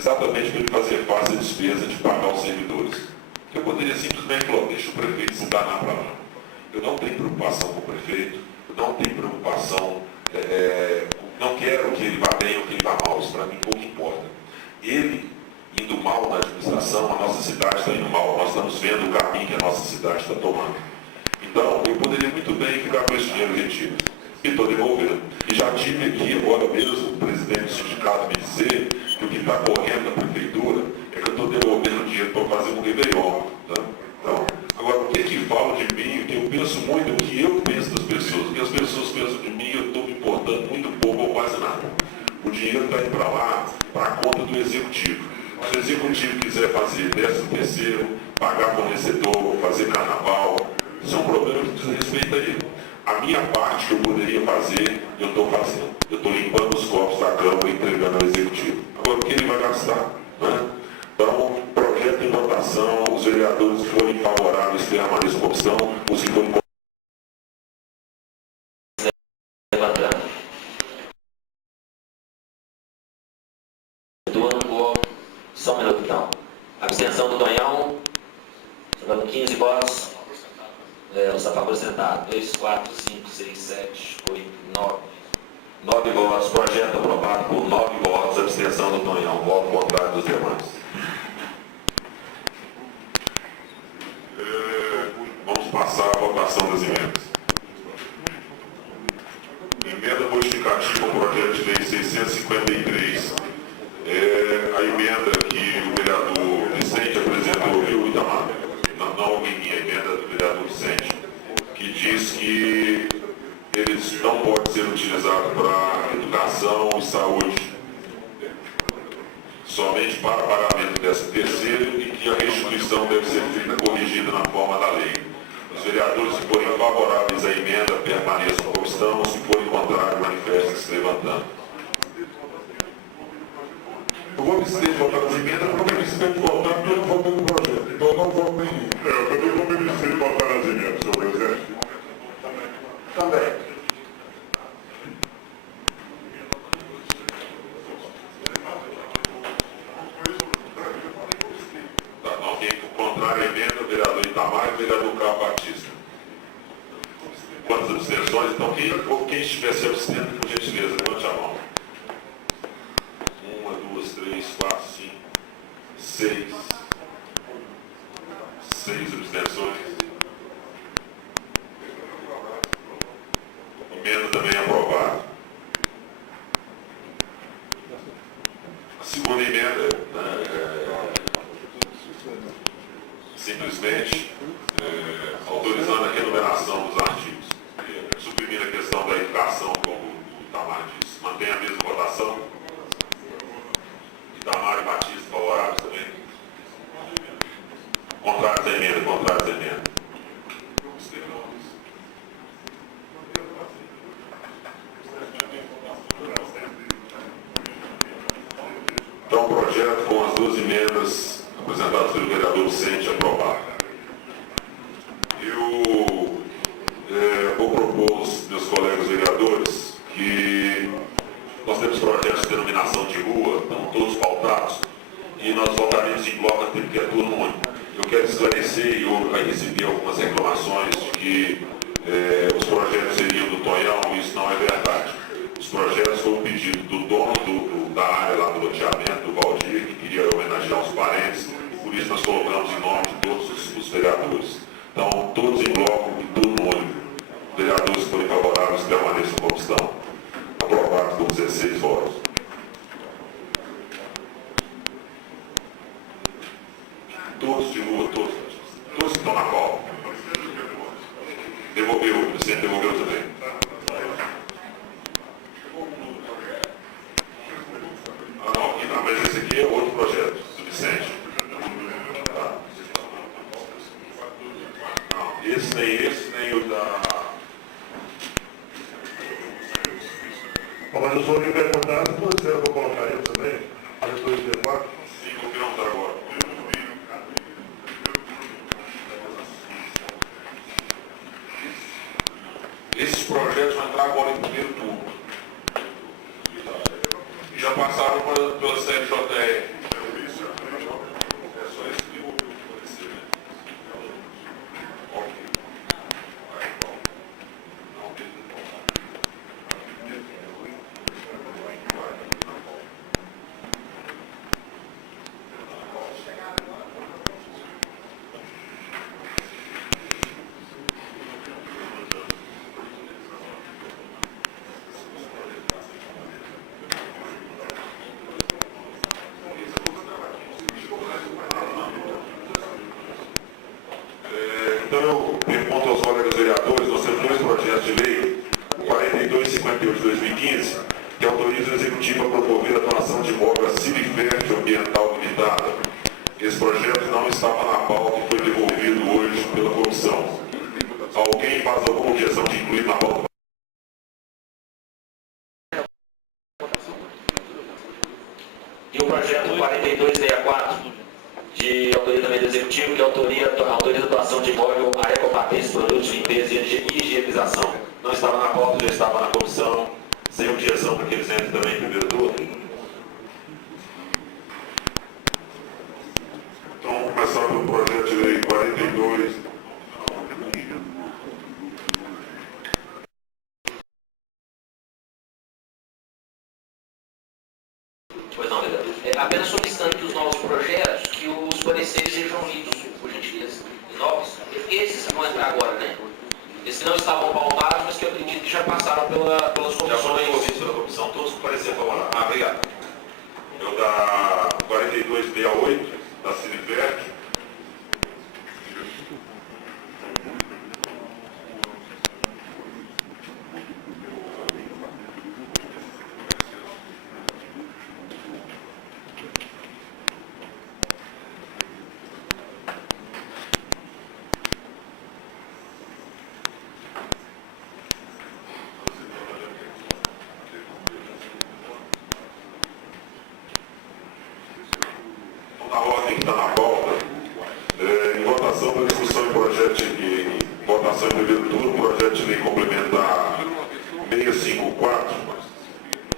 exatamente para ele fazer face à despesa de pagar os servidores. Eu poderia simplesmente falar, deixa o prefeito se danar para lá. Eu não tenho preocupação com o prefeito, eu não tenho preocupação, não quero que ele vá bem ou que ele vá mal, isso para mim pouco importa. Ele indo mal na administração, a nossa cidade está indo mal, nós estamos vendo o caminho que a nossa cidade está tomando. Então, eu poderia muito bem ficar com esse dinheiro retido. E estou devolvendo. E já tive aqui, agora mesmo, o presidente do sindicato me dizer que o que está correndo na prefeitura é que eu estou devolvendo dinheiro para fazer um Réveillon. Tá? Então, agora, o que falam de mim, o que eu penso muito, é o que eu penso das pessoas. O que as pessoas pensam de mim, eu estou me importando muito pouco ou quase nada. O dinheiro está indo para lá, para a conta do executivo. Se o executivo quiser fazer 13º, pagar fornecedor, fazer carnaval, isso é um problema que diz respeito a ele. A minha parte que eu poderia fazer, eu estou fazendo. Eu estou limpando os copos da Câmara e entregando ao Executivo. Agora, o que ele vai gastar? Né? Então, projeto em votação, os vereadores que forem favoráveis permaneçam como estão, os que forem Levantando. Turno por... Só um minuto, então. Abstenção do Tonhão. Sobrando 15 votos. Os a favor sentados. 2, 4, 5, 6, 7, 8, 9. 9 votos. Projeto aprovado por 9 votos. Abstenção do Tonhão. Voto contrário dos demais. Vamos passar a votação das emendas. Emenda modificativa ao projeto de lei 653. A emenda que o vereador Vicente apresentou, viu, Itamar? Não a emenda do vereador Vicente, que diz que eles não podem ser utilizados para educação e saúde, somente para pagamento desse terceiro, e que a restituição deve ser feita corrigida na forma da lei. Os vereadores que forem favoráveis à emenda permaneçam como estão, se forem contrários, manifestem-se levantando. Eu vou decidir votar nas emendas, porque eu decidi votar porque eu não votei no projeto. Então eu não voto nenhum. Eu também vou me decidir votar nas emendas, senhor presidente. Também. Alguém contrário à emenda, o vereador Itamar e o vereador Carlos Batista. Quantas abstenções? Então, quem estiver se abstendo, por gentileza, levante a mão. 1, 2, 3, 4, 5, 6. 6 abstenções. Emenda também aprovada. A segunda emenda, simplesmente autorizando a renumeração dos artigos, suprimindo a questão da educação, como o Itamar disse. Mantém a mesma votação. Itamar e Batista favoráveis também. Contrários à emenda, contrários à emenda. Então, o projeto com as duas emendas apresentadas pelo vereador Vicente aprovado. Eu vou propor aos meus colegas vereadores que nós temos projetos de denominação de rua, estão todos pautados, e nós votaremos em bloco até porque é turno único. Eu quero esclarecer, e eu recebi algumas reclamações de que os projetos seriam do Tonhão, e isso não é verdade. Os projetos foram pedido do dono da área lá do loteamento, do Valdir, que queria homenagear os parentes, e por isso nós colocamos em nome de todos os vereadores. Então, todos em bloco, em turno único. Vereadores que forem favoráveis permaneçam como estão. Aprovado por 16 votos. Todos de rua, todos. Mas eu só me perguntar se você era para colocar ele também, a leitura de debate. Sim, vou perguntar agora. Esses projetos vão entrar agora em primeiro turno. Já passaram pela CNJR. Então eu pergunto aos colegas vereadores, nós temos dois projetos de lei, o 4258 de 2015, que autoriza o Executivo a promover a doação de imóvel à Silifert Ambiental Limitada. Esse projeto não estava na pauta e foi devolvido hoje pela comissão. Alguém faz alguma objeção de incluir na pauta? E o projeto 4264, de autoria também do Executivo, que autoriza a doação de imóvel a Ecopatentes, produtos de limpeza e higienização. Não estava na pauta, já estava na comissão, sem objeção para que eles entrem também em primeiro turno. Então, vamos começar pelo projeto de lei 42. Pois não, vereador. Apenas solicitando que os novos projetos, que os pareceres sejam lidos, por gentileza, novos. Esses vão entrar agora, né? Esses que não estavam pautados, mas que eu acredito que já passaram pelas comissões. Já foram envolvidos pela comissão, todos com parecer favorável. Obrigado. Eu da 4268, da Silifert. A ordem que está na pauta, em votação para discussão em projeto em votação em primeiro turno, projeto de lei complementar 654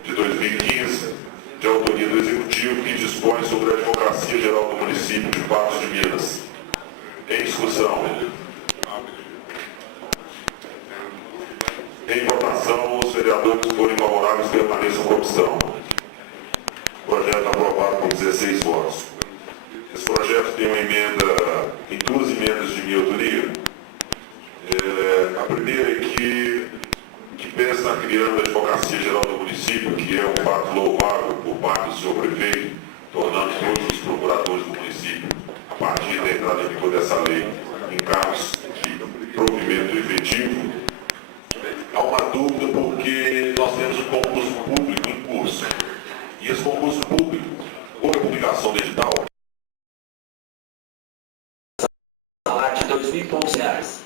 de 2015, de autoria do Executivo, que dispõe sobre a Advocacia Geral do Município de Patos de Minas. Em discussão. Em votação, os vereadores que forem favoráveis permaneçam com a opção. Projeto aprovado por 16 votos. Esse projeto tem uma emenda, tem duas emendas de minha autoria. A primeira é que pese estar criando a Advocacia Geral do Município, que é um fato louvável por parte do senhor prefeito, tornando todos os procuradores do município, a partir da entrada em vigor dessa lei, em cargos de provimento efetivo. Há uma dúvida porque nós temos um concurso público em curso. E esse concurso público, houve a publicação do edital, Salário de R$ 2.000.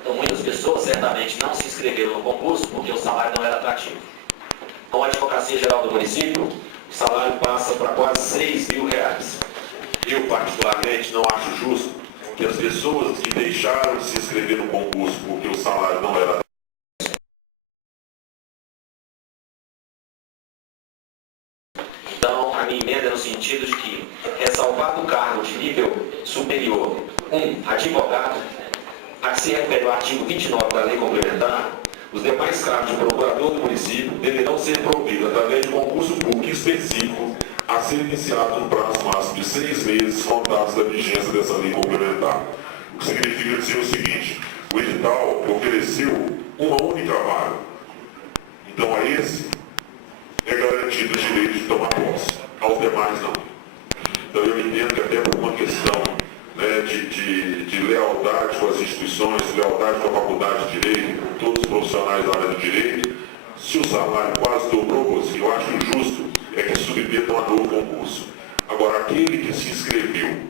Então muitas pessoas certamente não se inscreveram no concurso porque o salário não era atrativo. Com a Advocacia Geral do Município, o salário passa para quase R$ 6.000. eu particularmente não acho justo que as pessoas que deixaram de se inscrever no concurso porque o salário não era Então, a minha emenda é no sentido de que, ressalvado o cargo de nível superior, advogado, a que se refere o artigo 29 da lei complementar, os demais cargos de procurador do município deverão ser providos através de concurso público específico a ser iniciado no prazo máximo de 6 meses contados da vigência dessa lei complementar. O que significa dizer o seguinte: o edital ofereceu uma única vaga. Então a esse é garantido o direito de tomar posse, aos demais não. Então eu entendo que até por uma questão de lealdade com as instituições, lealdade com a faculdade de Direito, com todos os profissionais da área do Direito, se o salário quase dobrou, assim, eu acho justo é que submetam a novo concurso. Agora, aquele que se inscreveu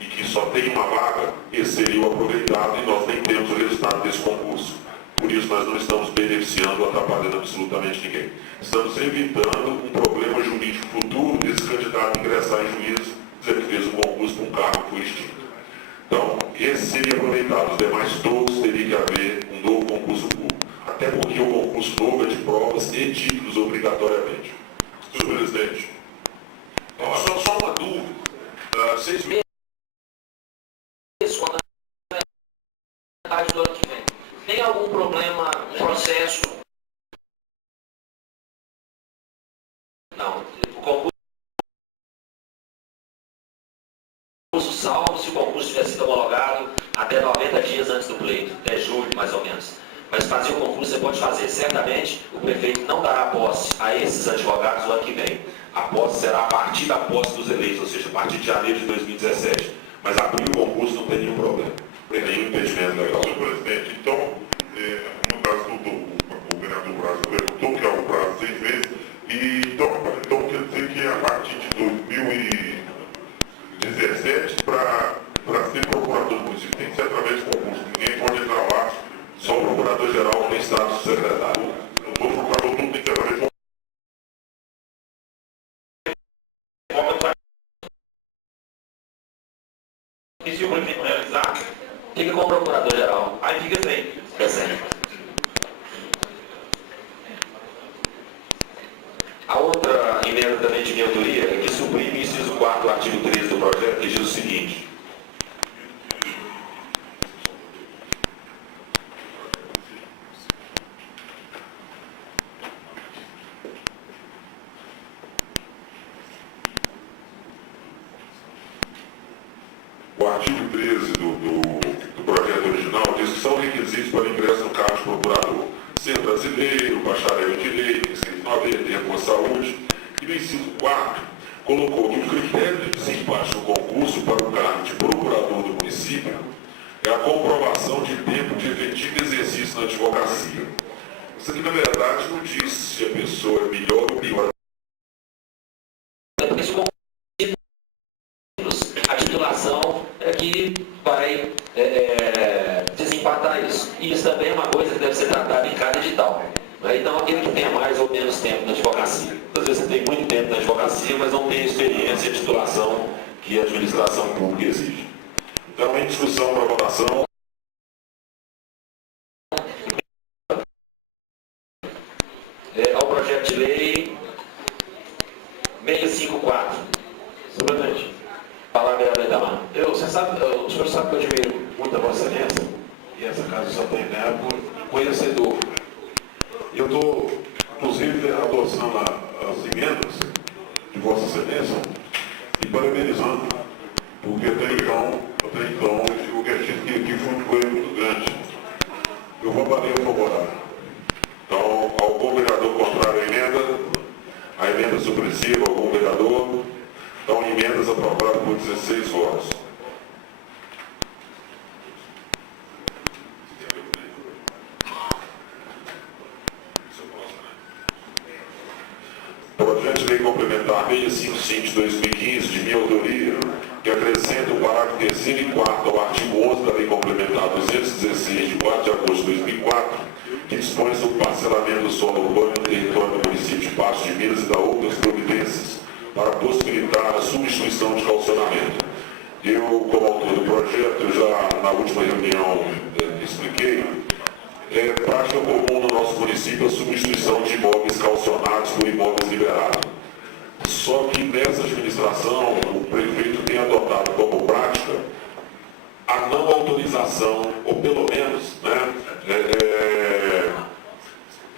e que só tem uma vaga, esse seria o aproveitado e nós nem temos o resultado desse concurso. Por isso nós não estamos beneficiando ou atrapalhando absolutamente ninguém. Estamos evitando um problema jurídico futuro desse candidato ingressar em juízo, dizendo que fez um concurso para um cargo que foi extinto. Então, esse seria aproveitado. Os demais todos teriam que haver um novo concurso público. Até porque o concurso novo é de provas e títulos obrigatoriamente. Senhor presidente, Só uma dúvida. 6 meses quando a metade do ano que vem. Tem algum problema no processo? Não. O concurso salvo se o concurso tiver sido homologado até 90 dias antes do pleito, até julho mais ou menos. Mas fazer o concurso você pode fazer. Certamente o prefeito não dará posse a esses advogados no ano que vem. A posse será a partir da posse dos eleitos, ou seja, a partir de janeiro de 2017. Mas abrir o concurso não tem nenhum problema. Não tem nenhum impedimento legal. Senhor presidente, então, no caso o vereador Braz perguntou, que é o prazo de 6 meses, e então quer dizer que a partir de 2017, para ser procurador do município, tem que ser através de concurso. Ninguém pode entrar lá. Só o procurador-geral tem status de secretário. O procurador tudo tem que ser através de concurso. E se o prefeito realizar, fica com o procurador-geral. Aí fica sem. Fica sem. A outra emenda também de minha autoria é que suprime o inciso 4 do artigo 13 do projeto, que diz o seguinte. O artigo 13 do projeto original diz que são requisitos para ingresso no cargo de procurador: ser brasileiro, bacharel em direito, inscrito na OAB, ter boa saúde. E no inciso 4, colocou que o critério de desempate no concurso para o cargo de procurador do município é a comprovação de tempo de efetivo exercício na advocacia. Isso aqui, na verdade, não diz se a pessoa é melhor ou pior. A titulação é que vai desempatar isso. E isso também é uma coisa que deve ser tratada em cada edital. Então, aquele que tenha mais ou menos tempo na advocacia. Às vezes você tem muito tempo na advocacia, mas não tem a experiência e a titulação que a administração pública exige. Então, em discussão para votação. Ao projeto de lei 654. Senhor presidente, Palavra é Itamar. o senhor sabe que eu admiro muito a Vossa Excelência, e essa casa só tem ganhar por conhecedor. Eu estou, inclusive, adoçando as emendas de Vossa Excelência e parabenizando, porque até então o que aqui foi muito grande. Eu vou bater favorável. Então, algum vereador contrário à emenda? A emenda supressiva, algum vereador? Então, emendas aprovadas por 16 votos. Projeto de Lei Complementar 655 de 2015, de minha autoria, que acrescenta o parágrafo 3º e 4º ao artigo 11 da Lei Complementar 216, de 4 de agosto de 2004, que dispõe sobre o parcelamento do solo urbano no território do município de Patos de Minas e da outras providências para possibilitar a substituição de calcionamento. Eu, como autor do projeto, já na última reunião expliquei, é prática comum no nosso município a substituição de imóveis calcionados por imóveis liberados. Só que nessa administração, o prefeito tem adotado como prática a não autorização, ou pelo menos,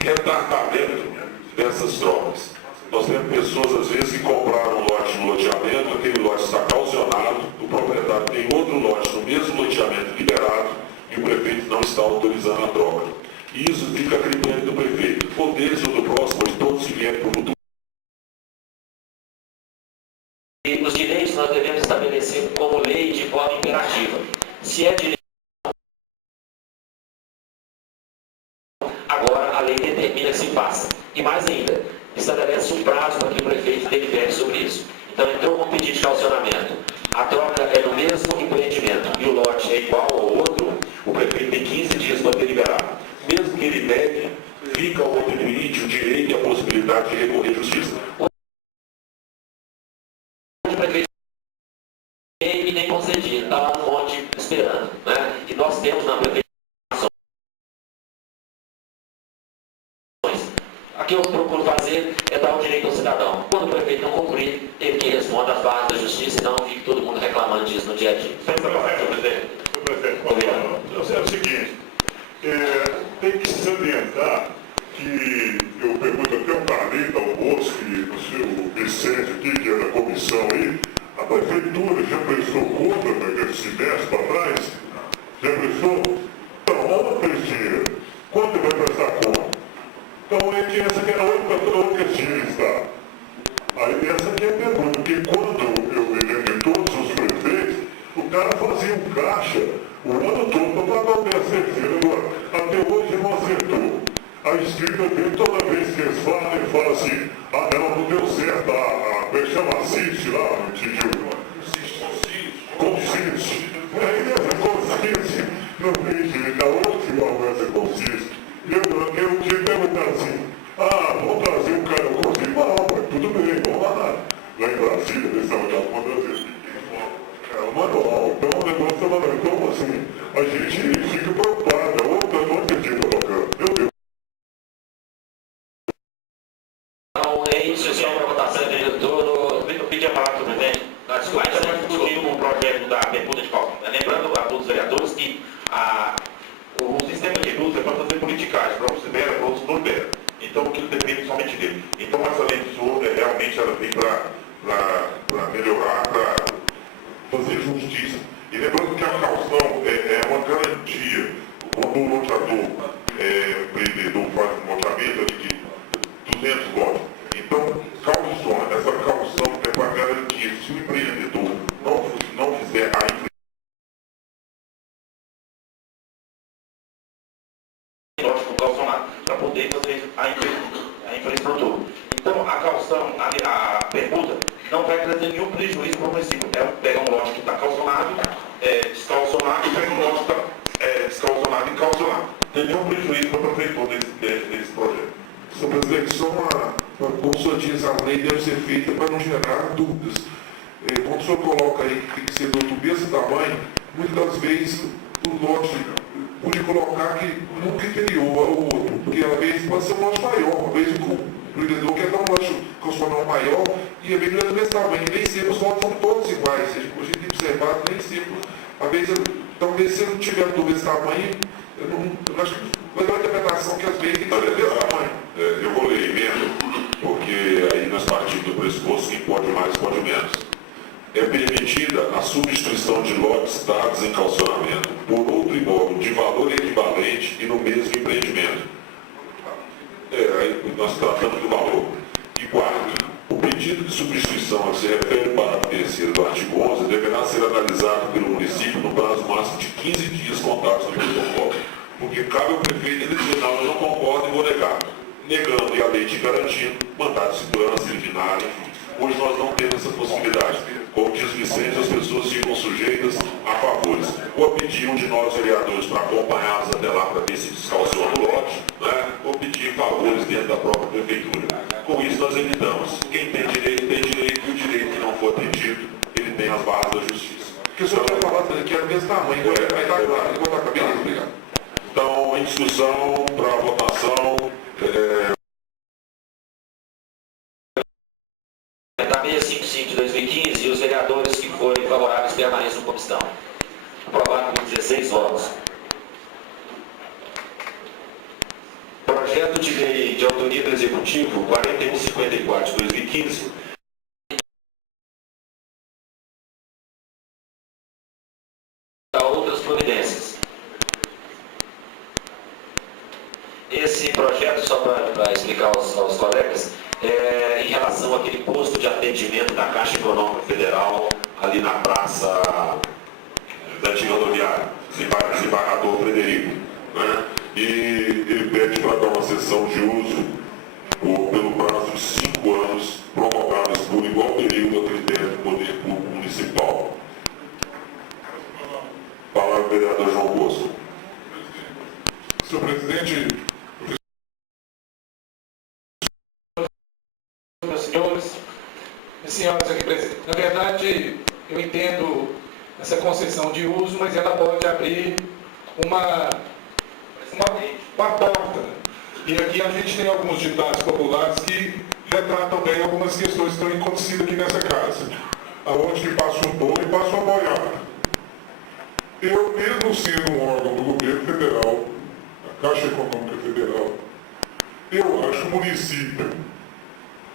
retardamento dessas trocas. Nós temos pessoas, às vezes, que compraram um lote no loteamento, aquele lote está calcionado, o proprietário tem outro lote no mesmo loteamento liberado e o prefeito não está autorizando a troca. E isso fica a critério do prefeito, ou deles ou do próximo, ou de todos que vierem para o futuro. E os direitos nós devemos estabelecer como lei de forma imperativa. Se é direito, agora a lei determina que se faça. E mais ainda, estabelece um prazo para que o prefeito delibere sobre isso. Então entrou com um pedido de calcionamento. A troca é no mesmo empreendimento e o lote é igual ao outro, o prefeito tem 15 dias para deliberar. mesmo que ele negue, fica ao contribuinte o direito e a possibilidade de recorrer à justiça. O prefeito e nem concedido, está lá no monte esperando, né? E nós temos na prefeitura. O que eu procuro fazer é dar o direito ao cidadão. Quando o prefeito não cumprir, ele que responda às barras da justiça, e não fique todo mundo reclamando disso no dia a dia. Senhor prefeito, é o seguinte, tem que se salientar que eu pergunto até o Carlito, ao Bosco e o seu Vicente aqui, que é da comissão aí, a prefeitura já prestou conta naquele semestre para trás? Já prestou? Então, onde fez dinheiro? Quanto vai prestar conta? Então, essa aqui é a única dinheiro está. Aí, essa aqui é a pergunta, porque quando eu me lembro de todos os prefeitos, o cara fazia um caixa o ano todo para pagar o terceiro. Agora, até hoje não acertou. A escrita dele, toda vez que eles falam, ele fala assim, não deu certo, como é que chama? Assiste lá, no Tijuca. Consiste. Aí essa consiste, não tem jeito, a última essa consiste. Eu tinha que perguntar assim, vamos trazer um cara consiste, mas tudo bem, vamos lá. Lá em Brasília, eles estavam já mandando é o manual, então o negócio é manual. Então, assim, a gente fica preocupado, outra não acredita tocando. Meu Deus. Então, é isso, só para votação do turno. Eu pedi a palavra para o presidente. Nós discutimos um projeto da permuta de cálculo. Lembrando a todos os vereadores que o sistema de luz é para fazer politicagem, para uns libera, para outros não libera. Então, aquilo depende somente dele. Então, essa lei de surdo, realmente, ela vem para melhorar, para fazer justiça. E lembrando que a caução é uma garantia. Quando o loteador, empreendedor faz um loteamento de 200 lotes, então calciona. Essa calção é para garantir, se o empreendedor não fizer a para poder fazer a infraestrutura. Então, a calção, a permuta, não vai trazer nenhum prejuízo para o município. Pega um lote que está calcionado, descalcionado, e pega um lote que está descalcionado e calcionado. Não tem nenhum prejuízo para o prefeitura desse projeto. Senhor presidente, só como o senhor diz, a lei deve ser feita para não gerar dúvidas. Quando o senhor coloca aí que tem que ser do mesmo tamanho, muitas das vezes o lote pode colocar que nunca inferior ao outro, porque às vezes pode ser um lote maior, às vezes o empreendedor quer dar um lote calcionado maior e às vezes não é do mesmo tamanho, nem sempre os lotes são todos iguais, a gente tem que observar nem sempre, às vezes, talvez se não tiver do mesmo tamanho, eu acho que vai dar uma interpretação que às vezes tem que ser do mesmo tamanho. Eu vou ler emenda, porque aí nós partimos do pressuposto que pode mais, pode menos. É permitida a substituição de lotes dados em calcionamento por outro imóvel de valor equivalente e no mesmo empreendimento. Aí nós tratamos do valor. E quarto, o pedido de substituição a que se refere o parágrafo terceiro do artigo 11 deverá ser analisado pelo município no prazo máximo de 15 dias contados do protocolo. Porque cabe ao prefeito ele dizer, não, eu não concordo e vou negar. Negando e a lei te garantindo, mandado de segurança, eliminar, enfim. Hoje nós não temos essa possibilidade. Como diz Vicente, as pessoas ficam sujeitas a favores. Ou a pedir um de nós, vereadores, para acompanhá-los até lá para ver se descalciona o lote, né? Ou pedir favores dentro da própria prefeitura. Com isso nós evitamos. Quem tem direito, e o direito que não for atendido, ele tem as barras da justiça. Porque o senhor tinha falado que era do mesmo tamanho, aí está claro, ele botar a cabeça, obrigado. Então, em discussão, para votação, Da 655 de 2015 e os vereadores que forem favoráveis permaneçam como estão. Aprovado por 16 votos. Projeto de lei de autoria do Executivo 4154 de 2015. Outras providências. Esse projeto, só para explicar aos colegas, em relação àquele posto de atendimento da Caixa Econômica Federal, ali na praça da antiga rodoviária, desembargador Frederico, né? e ele pede para dar uma sessão de uso pelo prazo de 5 anos, prorrogáveis por igual período a critério do Poder Público Municipal. Palavra do vereador João Bosco. Senhor presidente, senhores e senhoras aqui presentes. Na verdade, eu entendo essa concessão de uso, mas ela pode abrir uma porta. E aqui a gente tem alguns ditados populares que retratam bem algumas questões que têm acontecido aqui nessa casa. Aonde que passa um bolo e passa uma boiada. Eu, mesmo sendo um órgão do governo federal, a Caixa Econômica Federal, eu acho que o município,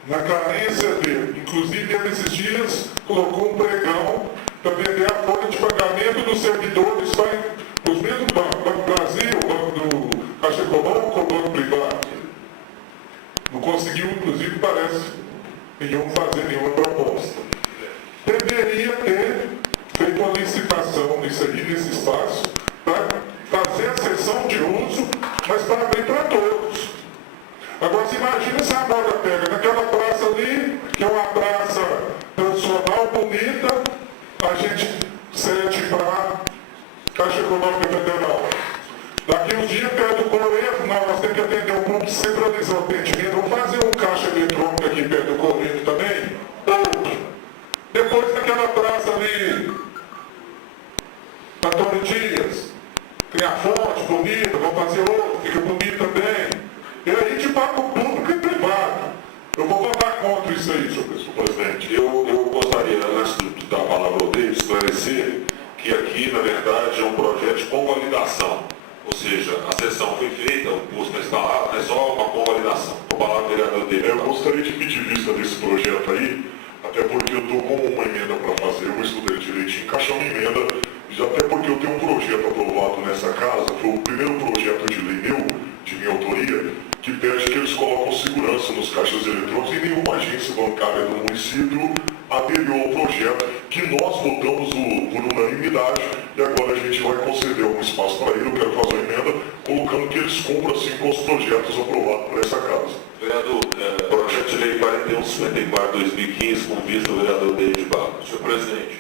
na carência dele, inclusive dentro desses dias, colocou um pregão para vender a folha de pagamento dos servidores para os mesmos bancos, Banco do Brasil, Banco do Caixa Econômica ou Banco Privado. Não conseguiu, inclusive, parece, nenhum fazer nenhuma proposta. Deveria ter feito uma licitação nisso aí, nesse espaço, para fazer a sessão de uso, mas para abrir para todos. Agora, se imagina se a bola pega naquela praça ali, que é uma praça tradicional, bonita, a gente cede para a Caixa Econômica Federal. Daqui uns dias, perto do Coreto, nós temos que atender o público, centralizar o atendimento. Vamos fazer um caixa eletrônico aqui perto do Coreto também? Outro. Depois daquela praça ali, Antônio Dias, tem a fonte bonita, vamos fazer outro, fica bonito também. E aí a gente paga o público e privado. Eu vou votar contra isso aí, senhor presidente. Eu gostaria, antes de dar a palavra ao David, esclarecer que aqui, na verdade, é um projeto de convalidação. Ou seja, a sessão foi feita, o custo está instalado, é só uma convalidação. Com a palavra, vereador David. Eu gostaria de pedir vista desse projeto aí, até porque eu estou com uma emenda para fazer, eu estudei direitinho, encaixar uma emenda, até porque eu tenho um projeto aprovado nessa casa, foi o primeiro projeto de lei meu, de minha autoria, que pede que eles colocam segurança nos caixas eletrônicos e nenhuma agência bancária do município aderiu ao projeto que nós votamos por unanimidade e agora a gente vai conceder algum espaço para ele. Eu quero fazer uma emenda colocando que eles cumpram assim com os projetos aprovados por essa casa. Vereador, projeto de lei 4154/2015, com vista ao vereador David Barro. Senhor presidente,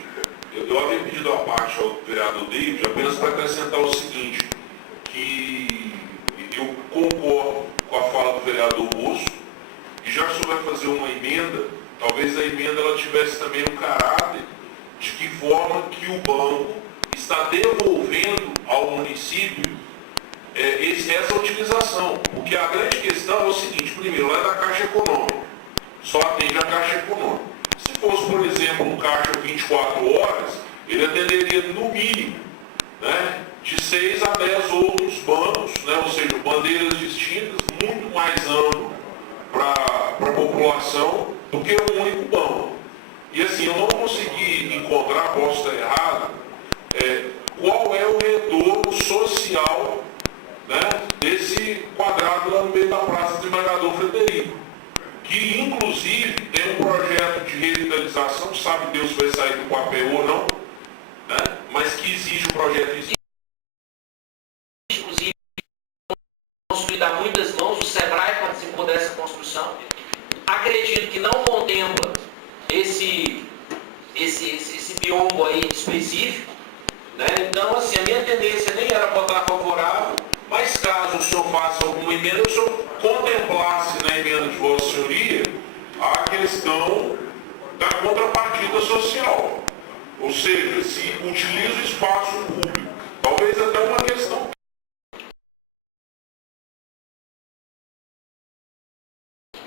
eu havia pedido a parte ao vereador David apenas para acrescentar o seguinte, que eu concordo com a fala do vereador Russo, e já que o senhor vai fazer uma emenda, talvez a emenda ela tivesse também um caráter de que forma que o banco está devolvendo ao município essa utilização. Porque a grande questão é o seguinte, primeiro, lá é da Caixa Econômica, só atende a Caixa Econômica. Se fosse, por exemplo, um caixa 24 horas, ele atenderia no mínimo, né, de 6 a 10 outros bancos, né, ou seja, bandeiras distintas, muito mais amplo para a população do que um único banco. E assim, eu não consegui encontrar, posso estar errado, qual é o retorno social, né, desse quadrado lá no meio da Praça do Desembargador Frederico, que inclusive tem um projeto de revitalização, sabe Deus se vai sair do papel ou não, né, mas que exige um projeto de inclusive, construído a muitas mãos, o SEBRAE participou dessa construção. Acredito que não contempla esse biombo aí específico, né? Então, assim, a minha tendência nem era votar favorável, mas caso o senhor faça alguma emenda, o senhor contemplasse na emenda de Vossa Senhoria a questão da contrapartida social. Ou seja, se utiliza o espaço público, talvez até uma questão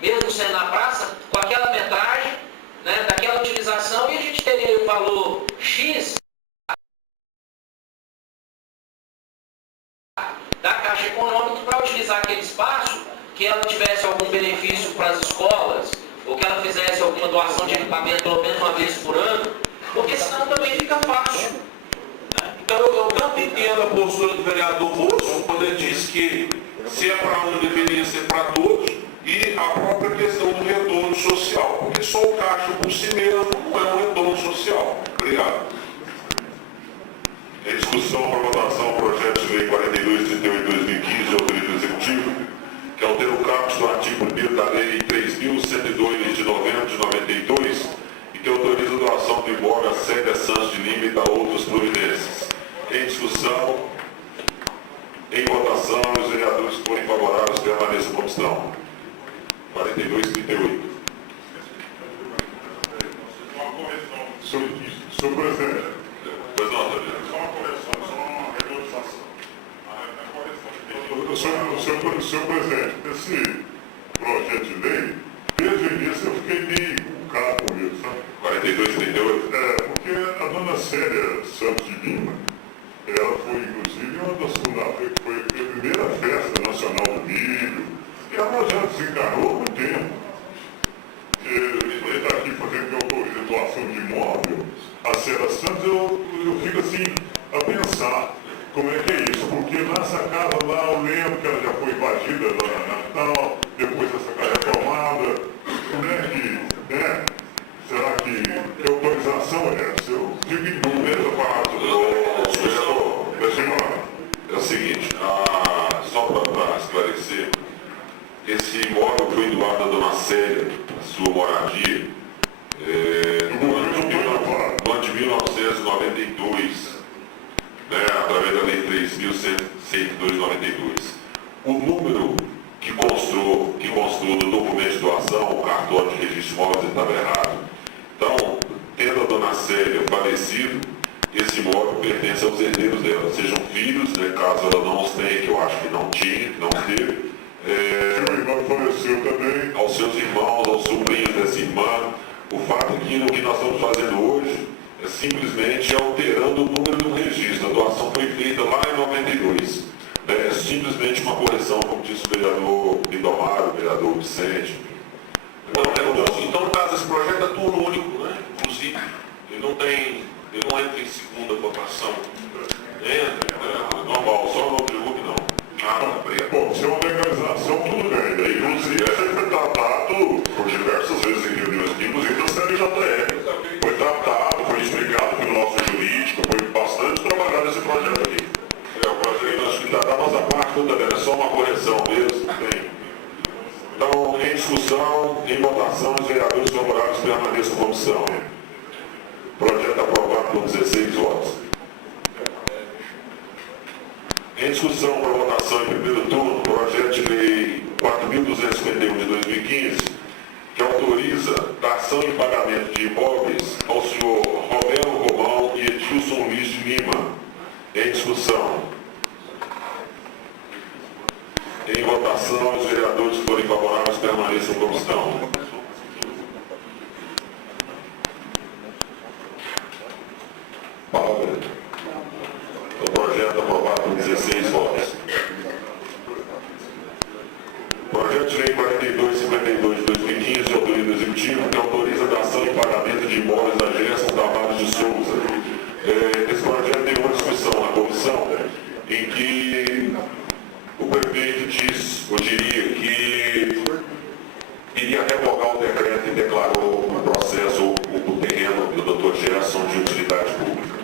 mesmo sendo na praça, com aquela metragem, né, daquela utilização, e a gente teria o valor X da Caixa Econômica para utilizar aquele espaço, que ela tivesse algum benefício para as escolas, ou que ela fizesse alguma doação de equipamento pelo menos uma vez por ano, porque senão também fica fácil. Então, eu tanto entendo a postura do vereador Russo, quando ele diz que se é para um, deveria ser para todos, e a própria questão do retorno social, porque só o caixa por si mesmo não é um retorno social. Obrigado. Em discussão para votação o projeto de lei 4238/2015, autoriza o Executivo, que altera o caput do artigo 1º da Lei 3.102 de novembro de 92 e que autoriza a doação de imóvel à sede Santos de Lima e da outras providências. Em discussão, em votação, os vereadores que forem favoráveis permaneçam como estão. 4238. Senhor presidente, Pois não, Antônio. só uma correção, só uma regularização. Senhor presidente, esse projeto de lei, desde o início eu fiquei meio encucado com ele, sabe? 42, 38. Porque a dona Célia Santos de Lima, ela foi inclusive uma das fundadoras, foi a primeira festa nacional do milho, e ela já desencarnou há muito tempo. Ele está aqui fazendo que autoriza a doação de imóvel, a Célia Santos, eu fico assim a pensar como é que é isso, porque nessa casa lá eu lembro que ela já foi invadida lá na Natal, depois essa casa é tomada, como é que, né? Será que autorização é essa? Eu fico em dúvida da parte É o seguinte, só para esclarecer, esse imóvel foi doado à dona Célia, a sua moradia, no ano de 1992, né, através da lei 3.102/92. O número que constou no documento de doação, o cartório de registro de imóveis, estava errado. Então, tendo a dona Célia falecido, esse imóvel pertence aos herdeiros dela, sejam filhos, né, caso ela não os tenha, que eu acho que não tinha, que não teve, seu irmão faleceu também. aos seus irmãos, aos sobrinhos dessa irmã. O fato é que o que nós estamos fazendo hoje é simplesmente alterando o número do registro. A doação foi feita lá em 92. É simplesmente uma correção, como disse o vereador Lindomar, o vereador Vicente. Então, no caso, esse projeto é turno único, né? Inclusive, ele não entra em segunda votação. Entra, normal, só no tributo não. Bom, se é uma legalização, tudo bem. Inclusive, foi tratado por diversas vezes em reuniões aqui, inclusive da CNJR. Foi tratado, foi explicado pelo nosso jurídico, foi bastante trabalhado esse projeto aqui. O projeto, acho que da nossa parte, também é só uma correção mesmo. Então, em discussão, em votação, os vereadores favoráveis permaneçam como são. Projeto aprovado por 16 votos. Em discussão para votação em primeiro turno, projeto de lei 4.251 de 2015, que autoriza dação em pagamento de imóveis ao senhor Romero Romão e Edilson Luiz de Lima. Em discussão. Em votação, os vereadores que forem favoráveis permaneçam como estão. Palavra. O projeto aprovado por 16 votos. Projeto de lei 4252 de 2015, autoria do Executivo, que autoriza a dação e pagamento de imóveis da Gerson Tavares de Souza. Esse projeto teve uma discussão na comissão em que o prefeito diria que iria revogar o decreto e declarou no processo o terreno do Dr. Gerson de utilidade pública.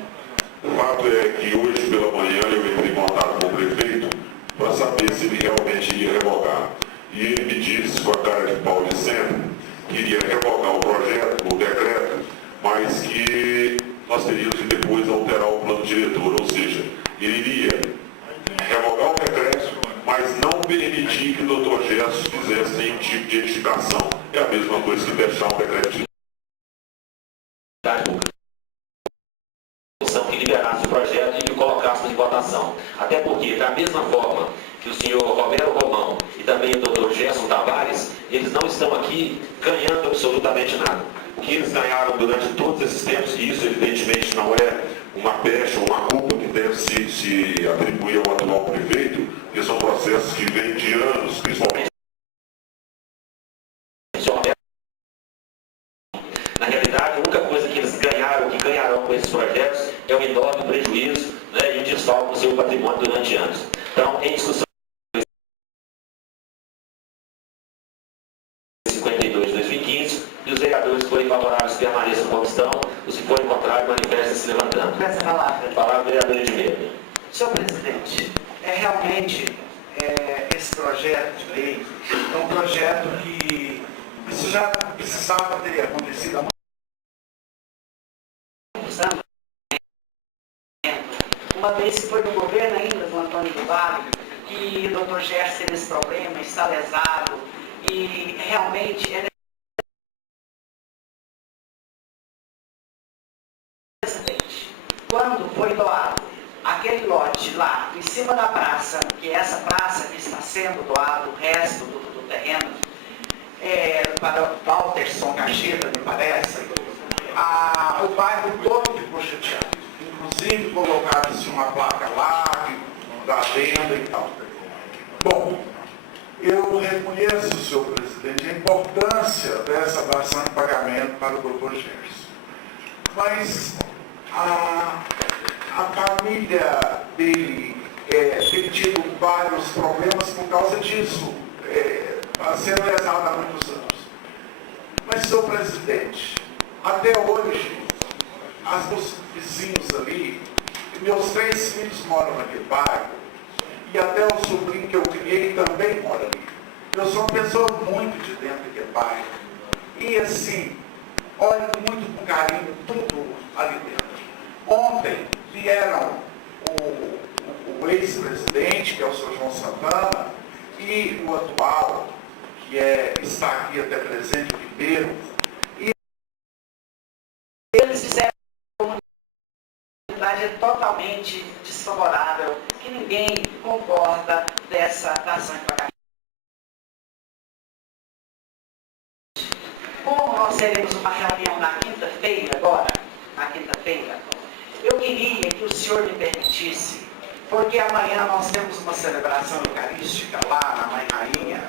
O fato é que hoje pela manhã eu entrei em contato com o prefeito para saber se ele realmente iria revogar. E ele me disse, com a cara de pau de sempre, que iria revogar o projeto, o decreto, mas que nós teríamos que depois alterar o plano diretor, ou seja, ele iria revogar o decreto, mas não permitir que o Dr. Gerson fizesse nenhum tipo de edificação. É a mesma coisa que deixar um decreto de que liberasse o projeto e que colocássemos em votação. Até porque, da mesma forma que o senhor Romero Romão e também o doutor Gerson Tavares, eles não estão aqui ganhando absolutamente nada. O que eles ganharam durante todos esses tempos, e isso evidentemente não é uma pecha ou uma culpa que deve se atribuir ao atual prefeito, porque são processos que vêm de anos, principalmente. Na realidade, a única coisa que eles ganharam, que ganharão com esses projetos, é um enorme prejuízo, né, e um desfalque no seu patrimônio durante anos. Então, em discussão 52 de 2015, e os vereadores que forem favoráveis permaneçam como estão, os que forem contrários manifestem-se levantando. Peço a palavra. Palavra do vereador Edmilson. Senhor presidente, realmente esse projeto de lei é um projeto que isso já precisava ter acontecido há muitos anos. Uma vez que foi no governo ainda do Antônio do Vale, que o Dr. Gerson teve esse problema, está lesado, e realmente em cima da praça, que é essa praça que está sendo doado, o resto do terreno, para o Walterson Cacheta, me parece, o bairro todo ficou chateado. Inclusive colocaram-se uma placa lá, da venda e tal. Bom, eu reconheço, senhor presidente, a importância dessa dação de pagamento para o Dr. Gerson. Mas a família dele tem tido vários problemas por causa disso, sendo lesada há muitos anos. Mas, senhor presidente, até hoje, os vizinhos ali, meus 3 filhos moram naquele bairro, e até o sobrinho que eu criei também mora ali. Eu sou uma pessoa muito de dentro daquele bairro. E assim, olho muito com carinho tudo ali dentro. Ontem vieram o ex-presidente, que é o senhor João Santana, e o atual, que está aqui até presente, o Ribeiro, e eles disseram que a comunidade é totalmente desfavorável, que ninguém concorda dessa dação de pagamento. Como nós teremos uma reunião na quinta-feira agora, eu queria que o senhor me permitisse, porque amanhã nós temos uma celebração eucarística lá na Mãe Rainha.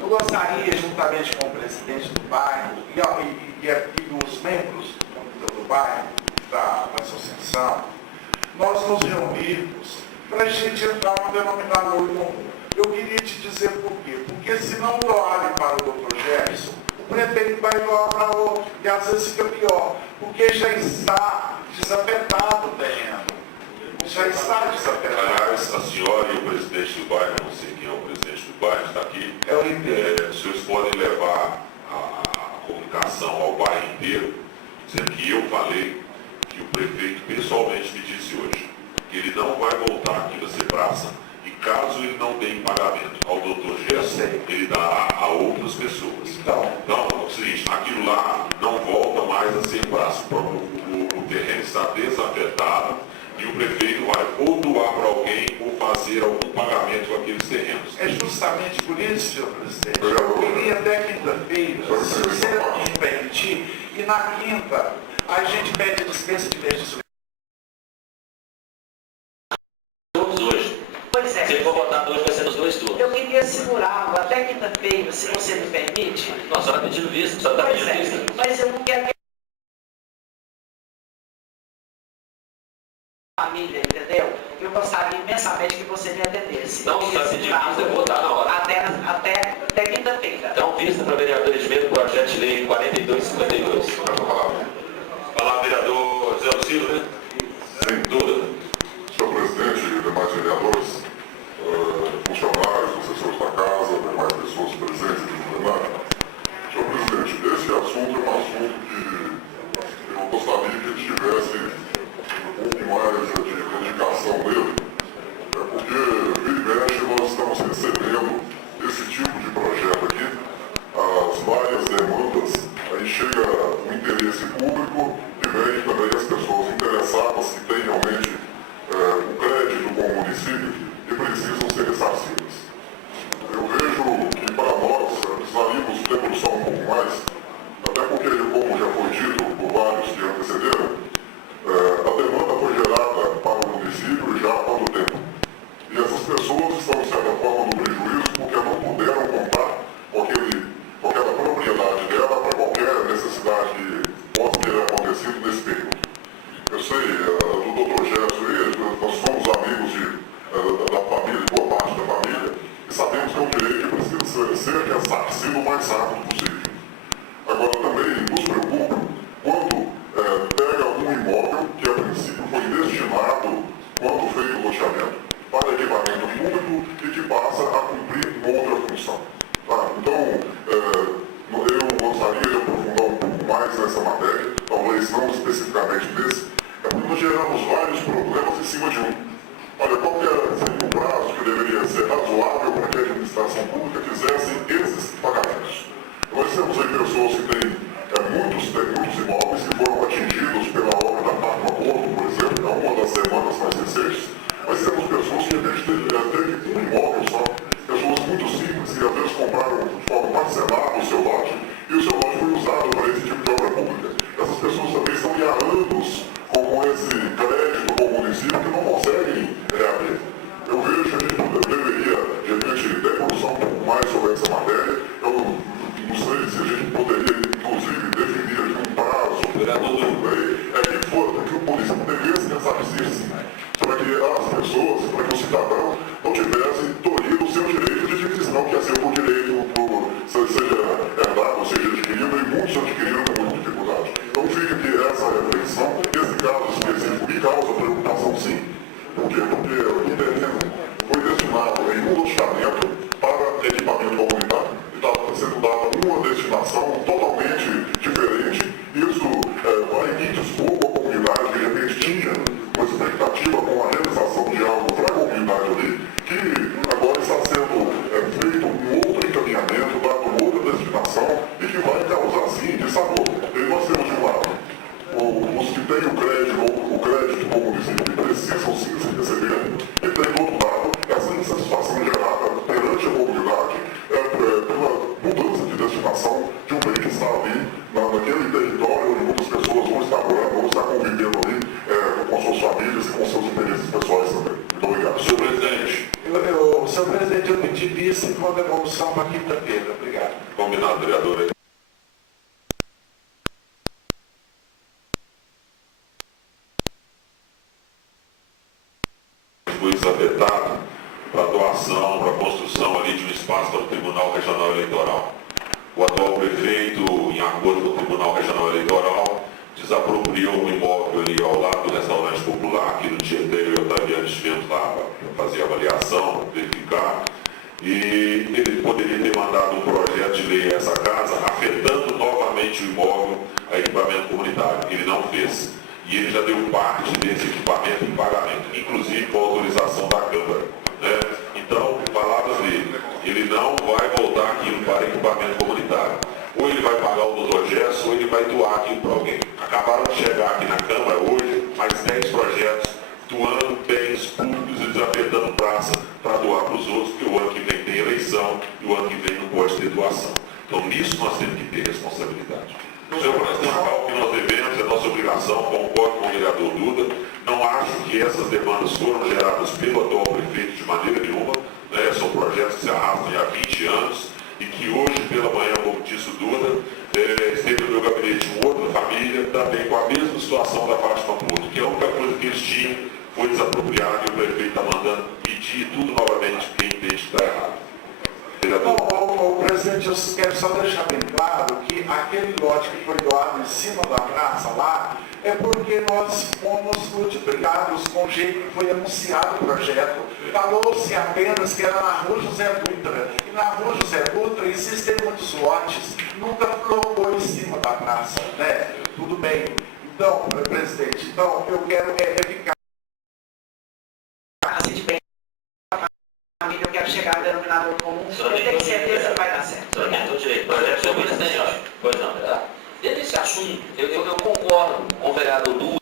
Eu gostaria, juntamente com o presidente do bairro e os membros do bairro, da associação, nós nos reunirmos para a gente entrar no denominador comum. Eu queria te dizer por quê. Porque se não doarem para o Dr. Gerson, o prefeito vai doar para outro, e às vezes fica pior, porque já está desafetado o terreno. Já está desafetado. Aliás, a senhora e o presidente do bairro, não sei quem é o presidente do bairro, está aqui. É o inteiro. Os senhores podem levar a comunicação ao bairro inteiro, dizendo que eu falei que o prefeito pessoalmente me disse hoje que ele não vai voltar aqui a ser praça, e caso ele não dê em pagamento ao doutor Gerson, ele dará a outras pessoas. Então, é o seguinte, aquilo lá não volta mais a ser praça. O terreno está desafetado e o prefeito vai ou doar para alguém ou fazer algum pagamento com aqueles terrenos. É justamente por isso, senhor presidente, eu queria até quinta-feira, se você me permitir, e na quinta a gente pede dispensa de registro. Hoje. Pois é. Se for votado hoje, vai ser nos 2 turnos. Eu queria segurá-lo até quinta-feira, se você me permite. Não, a senhora está pedindo visto, a senhora está Pois pedindo visto. mas eu não quero que a família, entendeu? Eu gostaria imensamente que você me atendesse. Não, se a senhora pedir vista, eu vou votar na hora. Até quinta-feira. Então, vista para vereador Edmilson, projeto de lei 4252. Falar, vereador Zé Auxílio, né? Sem dúvida. Senhor presidente e demais vereadores, funcionários, assessores da casa, demais pessoas presentes no plenário. Senhor presidente, esse assunto é um assunto que eu gostaria que ele tivesse um pouco mais de dedicação nele, porque vira e mexe nós estamos recebendo esse tipo de projeto aqui, as várias demandas, aí chega o interesse público e vem também as pessoas interessadas que têm realmente o crédito com o município e precisam ser ressarcidas. Eu vejo que para nós precisaríamos debruçar um pouco mais, até porque, como já foi dito por vários que antecederam, a demanda foi gerada para o município já há quanto tempo. E essas pessoas estão, de certa forma, no prejuízo porque não puderam contar com aquela propriedade dela para qualquer necessidade que possa ter acontecido nesse período. Eu sei, do Dr. Gerson, nós somos amigos da família, de boa parte da família, e sabemos que é um direito que precisa ser ressarcido o mais rápido possível. Agora, também nos preocupa quando pega um imóvel que, a princípio, foi destinado, quando feito o loteamento, para equipamento público e que passa a cumprir outra função. Tá? Então, eu gostaria de aprofundar um pouco mais nessa matéria, talvez não especificamente nesse, porque nós geramos vários problemas em cima de um. Olha, qual que seria o prazo que deveria ser razoável para que a administração pública fizesse esses pagamentos? Nós temos aí pessoas que têm muitos imóveis que foram atingidos pela obra da Pacma Porto, por exemplo, que é uma das demandas mais recentes, mas temos pessoas que de obra pública. Essas pessoas também estão há anos com esse crédito com o município que não conseguem reabrir. Eu vejo que a gente deveria, de repente, debruçar um pouco mais sobre essa matéria. Eu não sei se a gente poderia, inclusive, definir aqui um prazo, que o município deveria se pensar nisso, para que as pessoas, para que o cidadão não tivesse tolhido o seu direito de divisão, que é seu por direito, seja herdado, seja adquirido, e muitos adquiriram com muita dificuldade. Então fica aqui essa reflexão, esse caso específico me causa preocupação sim, porque o terreno foi destinado em um loteamento para equipamento comunitário, e estava sendo dada uma destinação totalmente diferente. Isso vai em dispor com a comunidade que de repente tinha uma expectativa com a realização de algo para a comunidade ali, que agora está sendo feito um outro encaminhamento, dado outra destinação, e que vai causar sim dissabor. E nós temos de um lado os que têm o crédito com o município que precisam sim se receber, e tem do outro lado essa insatisfação gerada perante a comunidade pela mudança de destinação de um bem que está ali naquele território onde muitas pessoas vão estar morando, vão estar convivendo ali com suas famílias e com seus interesses pessoais também. Muito obrigado. Senhor presidente. Senhor presidente, eu pedi vista com a devolução para quinta-feira. Obrigado. Combinado, vereador. Foi desafetado para doação, para construção ali de um espaço para o Tribunal Regional Eleitoral. O atual prefeito, em acordo com o Tribunal Regional Eleitoral, desapropriou um imóvel ali ao lado do restaurante popular, que no dia anterior eu Otaviano estivemos lá para fazer a avaliação, verificar, e ele poderia ter mandado um projeto de lei a essa casa, afetando novamente o imóvel a equipamento comunitário. Ele não fez. E ele já deu parte desse equipamento em pagamento, inclusive com a autorização da Câmara. Né? Então, palavras dele, ele não vai voltar aquilo para equipamento comunitário. Ou ele vai pagar o doutor Gesso, ou ele vai doar aquilo para alguém. Acabaram de chegar aqui na Câmara hoje mais 10 projetos doando bens públicos e desafetando praça para doar para os outros, porque o ano que vem tem eleição e o ano que vem não pode ter doação. Então, nisso nós temos que ter responsabilidade. Senhor presidente, o que nós devemos, é nossa obrigação, concordo com o vereador Duda, não acho que essas demandas foram geradas pelo atual prefeito de maneira nenhuma, né? São projetos que se arrastam há 20 anos e que hoje pela manhã, como disse o Duda, esteve no meu gabinete uma outra família, também com a mesma situação da Fátima Porto, que a única coisa que eles tinham foi desapropriado e o prefeito está mandando pedir tudo novamente, porque entende que está errado. Bom, presidente, eu quero só deixar bem claro que aquele lote que foi doado em cima da praça lá é porque nós fomos multiplicados com o jeito que foi anunciado o projeto. Falou-se apenas que era na Rua José Dutra. E na Rua José Dutra existem muitos lotes, nunca colocou em cima da praça, né? Tudo bem. Então, presidente, então eu quero ficar. Eu quero chegar ao denominador comum, eu tenho certeza que vai dar certo. Senhor presidente, pois não. Dentro desse assunto, eu concordo com o vereador Duda.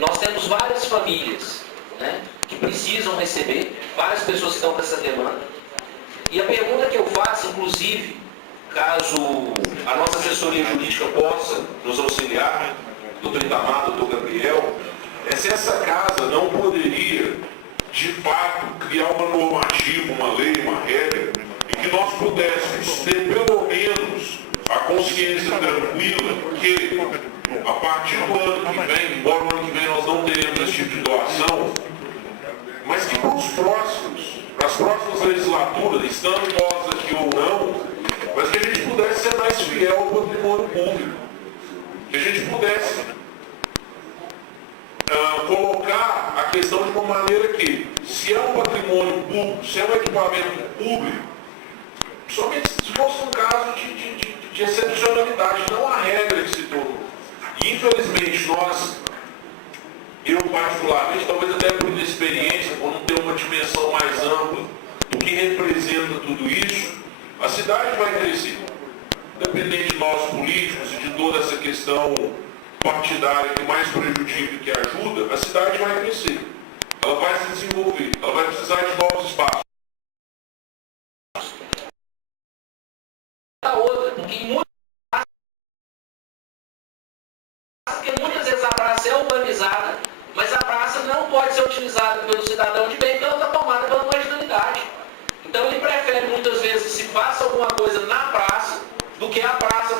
Nós temos várias famílias, né, que precisam receber, várias pessoas que estão com essa demanda. E a pergunta que eu faço, inclusive, caso a nossa assessoria jurídica possa nos auxiliar, doutor Itamar, doutor Gabriel, é se essa casa não poderia, de fato, criar uma normativa, uma lei, uma regra, em que nós pudéssemos ter pelo menos a consciência tranquila que, a partir do ano que vem, embora no ano que vem nós não teremos esse tipo de doação, mas que para as próximas legislaturas, estando nós aqui ou não, mas que a gente pudesse ser mais fiel ao patrimônio público. Que a gente pudesse colocar a questão de uma maneira que, se é um patrimônio público, se é um equipamento público, somente se fosse um caso de excepcionalidade, não a regra que se tornou. E, infelizmente, eu particularmente, talvez até por inexperiência, por não ter uma dimensão mais ampla do que representa tudo isso, a cidade vai crescer. Independente de nós políticos e de toda essa questão partidária que mais prejudica que ajuda, a cidade vai crescer. Ela vai se desenvolver. Ela vai precisar de novos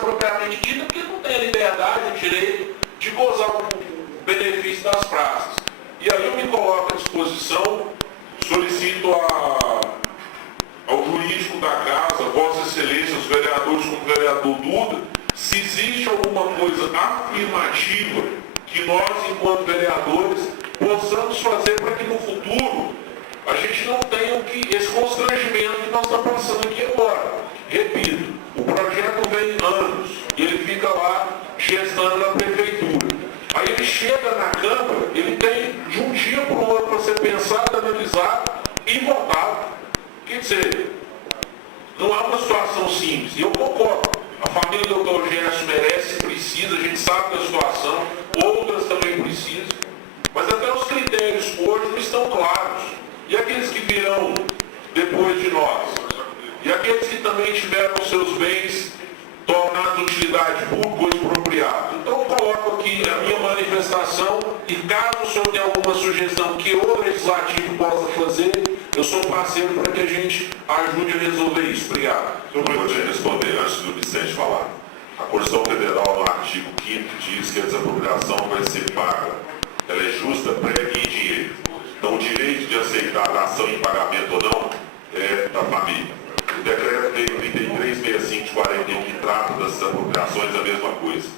propriamente dita, porque não tem a liberdade, o direito de gozar o benefício das praças. E aí eu me coloco à disposição, solicito ao jurídico da casa, Vossa Excelência, os vereadores, como o vereador Duda, se existe alguma coisa afirmativa que nós, enquanto vereadores, possamos fazer para que no futuro a gente não tenha esse constrangimento que nós estamos passando aqui agora. Repito, o projeto vem anos e ele fica lá gestando na prefeitura. Aí ele chega na Câmara, ele tem de um dia para o outro para ser pensado, analisado e votado. Quer dizer, não é uma situação simples. E eu concordo. A família do Dr. Gerson merece, precisa, a gente sabe da situação, outras também precisam. Mas até os critérios hoje não estão claros. E aqueles que virão depois de nós? E aqueles que também tiveram seus bens tornados de utilidade pública ou expropriados? Então eu coloco aqui a minha manifestação e caso o senhor tenha alguma sugestão que o legislativo possa fazer, eu sou parceiro para que a gente ajude a resolver isso. Obrigado. Eu vou te responder antes do Vicente falar. A Constituição Federal, no artigo 5º, diz que a desapropriação vai ser paga. Ela é justa, prévia e em dinheiro. Então, o direito de aceitar a ação em pagamento ou não é da família. O decreto lei 3365 de 41, que trata das desapropriações, é a mesma coisa.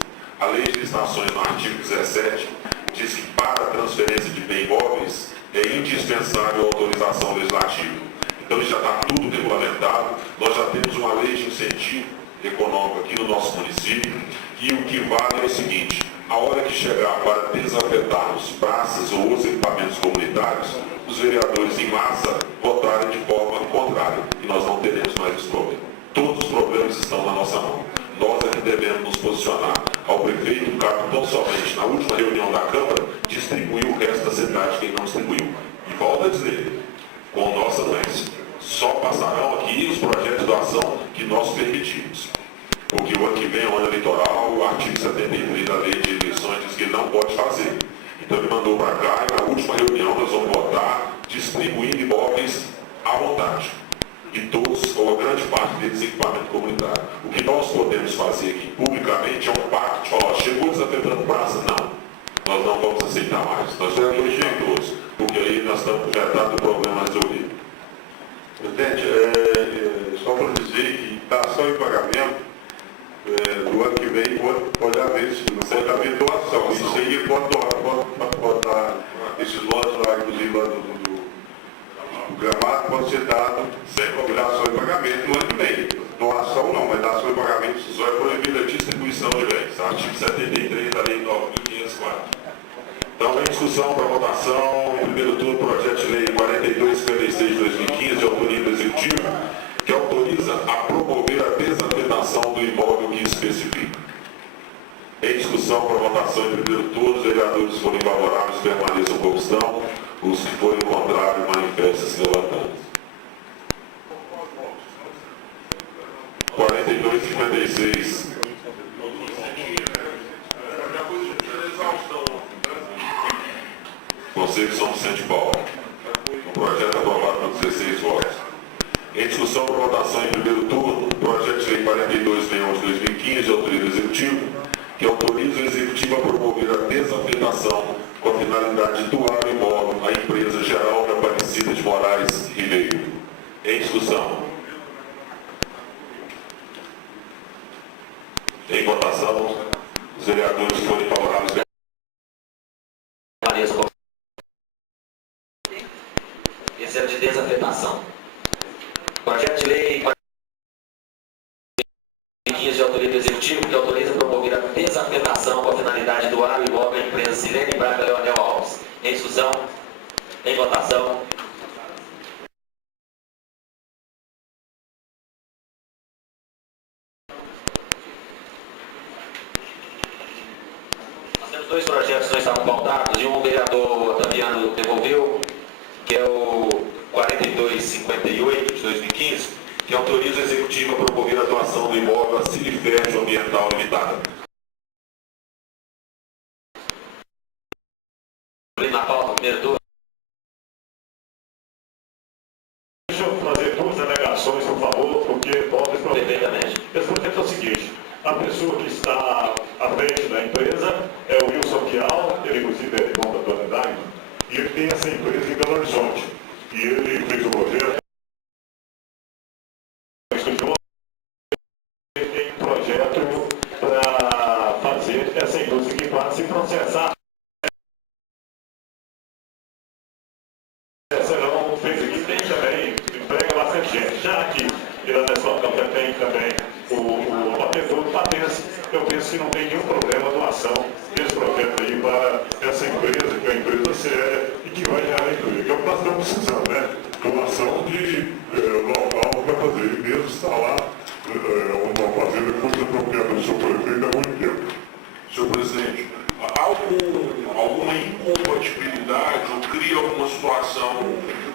A lei de licitações, no artigo 17, diz que para a transferência de bens imóveis é indispensável a autorização legislativa. Então, isso já está tudo regulamentado. Nós já temos uma lei de incentivo econômico aqui no nosso município e o que vale é o seguinte: a hora que chegar para desafetarmos praças ou os equipamentos comunitários, os vereadores em massa votarem de forma contrária e nós não teremos mais esse problema. Todos os problemas estão na nossa mão. Nós é que devemos nos posicionar. Ao prefeito, o cabe tão somente na última reunião da Câmara, distribuir o resto da cidade quem não distribuiu. E volto a dizer, com nossa anuência, só passarão aqui os projetos de doação que nós permitimos. Porque o ano que vem é o ano eleitoral, o artigo 73 da lei de eleições diz que ele não pode fazer. Então ele mandou para cá e na última reunião nós vamos votar distribuindo imóveis à vontade. E todos, ou a grande parte deles, equipamento comunitário. O que nós podemos fazer aqui publicamente é um pacto de falar, chegou desafetando praça? Não. Nós não vamos aceitar mais. Nós somos todos, porque aí nós estamos com metade do problema resolvido. Presidente, só para dizer que dação e pagamento, do ano que vem pode haver, não pode haver doação. Isso aí pode dar, esses lotes lá, inclusive lá do gramado, pode ser dado sem dação e pagamento no ano que vem. Doação não, mas dação e pagamento Só é proibida a distribuição de bens. Artigo 73 da lei 9.504. Então, em discussão para votação, em primeiro turno, projeto de lei 4256 de 2015, de autoria do Executivo, que autoriza a promover a desafetação do imóvel que especifica. Em discussão para votação em primeiro turno, os vereadores forem favoráveis permaneçam como estão, os que forem contrários manifestem-se levantando. 4256. Conselho de São Vicente de Paulo. O projeto aprovado por 16 votos. Em discussão para votação em primeiro turno, projeto de lei 4261 de 2015, de autoria do Executivo, que autoriza o Executivo a promover a desafetação com a finalidade de doar o imóvel à empresa Geral Aparecida de Moraes Ribeiro. Em discussão. Em votação, os vereadores que forem favoráveis. Esse é o de desafetação. Projeto de lei 15 de autoria do Executivo, que autoriza a promover a desafetação com a finalidade de doar o imóvel à empresa Silene Braga Leonel Alves. Em discussão, em votação. Nós temos dois projetos que não estavam pautados e um vereador Otaviano devolveu, que é o 4258 de 2015, que autoriza o Executivo a promover a doação do imóvel a Siliférgio Ambiental Limitada. Na pauta, primeiro turno. Deixa eu fazer duas alegações, por favor, porque pode... Perfeitamente. Esse projeto é o seguinte: A pessoa que está à frente da empresa é o Wilson Kial, ele inclusive é irmão da dona Daima, e ele tem essa empresa em Belo Horizonte. E ele fez o projeto, ele tem um projeto para fazer essa indústria que passa e processar. Essa não fez aqui, tem também, emprega bastante gente. Já aqui, e lá nessa alcântara tem também o batedor de patentes. Eu penso que não tem nenhum problema a doação desse projeto aí para essa empresa, que é uma empresa séria e que vai gerar emprego. É o que nós estamos precisando, né? Doação de local para fazer. Ele mesmo está lá, uma fazenda que foi apropriada do seu prefeito há muito tempo. Senhor presidente, alguma incompatibilidade ou cria alguma situação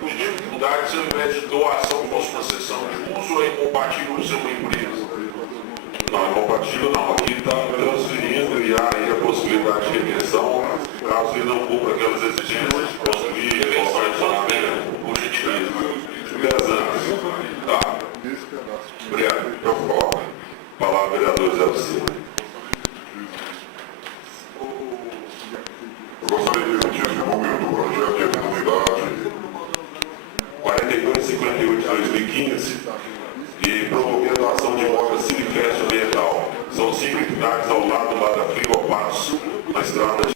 de dificuldade se ao invés de doação fosse uma cessão de uso ou é incompatível com ser uma empresa? Não, é compatível não. Aqui está transferindo e há aí a possibilidade de regressão, caso ele não cumpra aquelas exigências de construir, colocar em funcionamento, por gentileza. 10 anos. Tá. Obrigado. Eu falo. Palavra, vereador Zé Silva. Eu gostaria de repetir esse número do projeto de comunidade 4258 de 2015 e promover a doação de obras Cinefest ambiental. São 5 hectares ao lado lá da Frigopasso, na estrada de...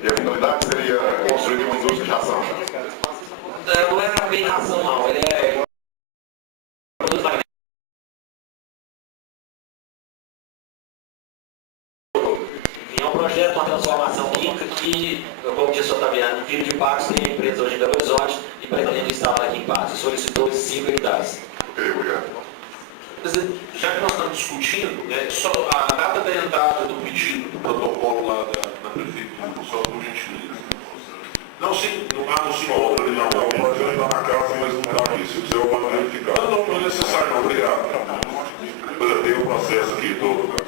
e a finalidade seria construir uma indústria de ração. Não é bem ração, não. Ele é... É um projeto, uma transformação química que, como disse o Otaviano, Filho de Patos tem empresa hoje em Belo Horizonte e pretende instalar aqui em Patos. Solicitou 5 hectares. Ok, obrigado. Já que nós estamos discutindo, só a data da entrada do pedido do protocolo lá na prefeitura, só por gentileza. Não, sim, no senhor, não. O projeto está na casa, mas não está aqui. Se quiser, eu mando verificar. Não é necessário, não, obrigado. Eu tenho o processo aqui todo.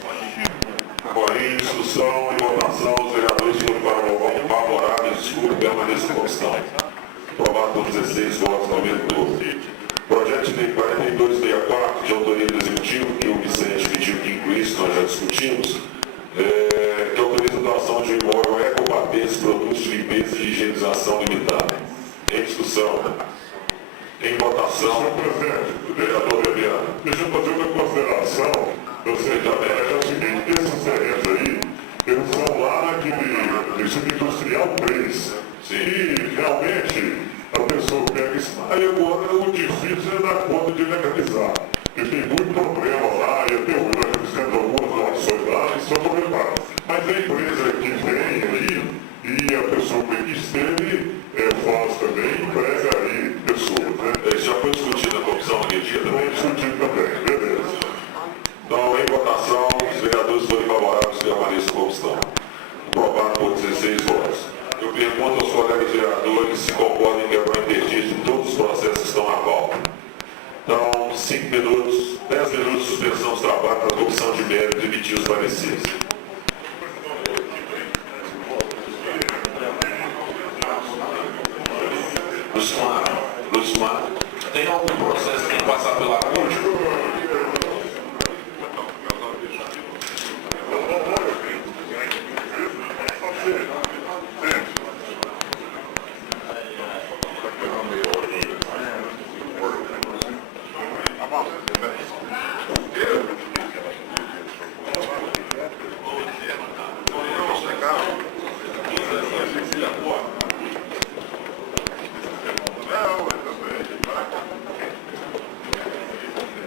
Em discussão e votação, os vereadores foram favoráveis, discutem, permaneçam como estão. Aprovado por 16 votos no primeiro turno. Projeto de lei 4264, de autoria do Executivo, que o Vicente pediu que incluísse, nós já discutimos, que autoriza a doação de um imóvel Ecopatentes, produtos de limpeza e higienização limitada. Em discussão. Em votação. Senhor presidente, Vereador Bebiano. deixa eu fazer uma consideração. Eu sei que é o seguinte, esses terrenos aí, eles são lá naquele distrito industrial 3. Sim. E realmente a pessoa pega isso. Aí agora o difícil é dar conta de legalizar. Porque tem muito problema lá, e até hoje nós fizemos algumas doações lá e são problemáticas. Mas a empresa que vem aí e a pessoa que esteve faz também, emprega aí pessoas, né? Isso já foi discutido na comissão naquele dia também? Foi discutido também, beleza. Então, em votação, os vereadores forem favoráveis, permaneçam como estão. Aprovado por 16 votos. Eu pergunto aos colegas vereadores se concordam em quebrar o interdito de todos os processos que estão na pauta. Então, 5 minutos, 10 minutos de suspensão dos trabalhos para a comissão de mérito emitir os pareceres. Lucimar, tem algum processo que tem que passar pela corte?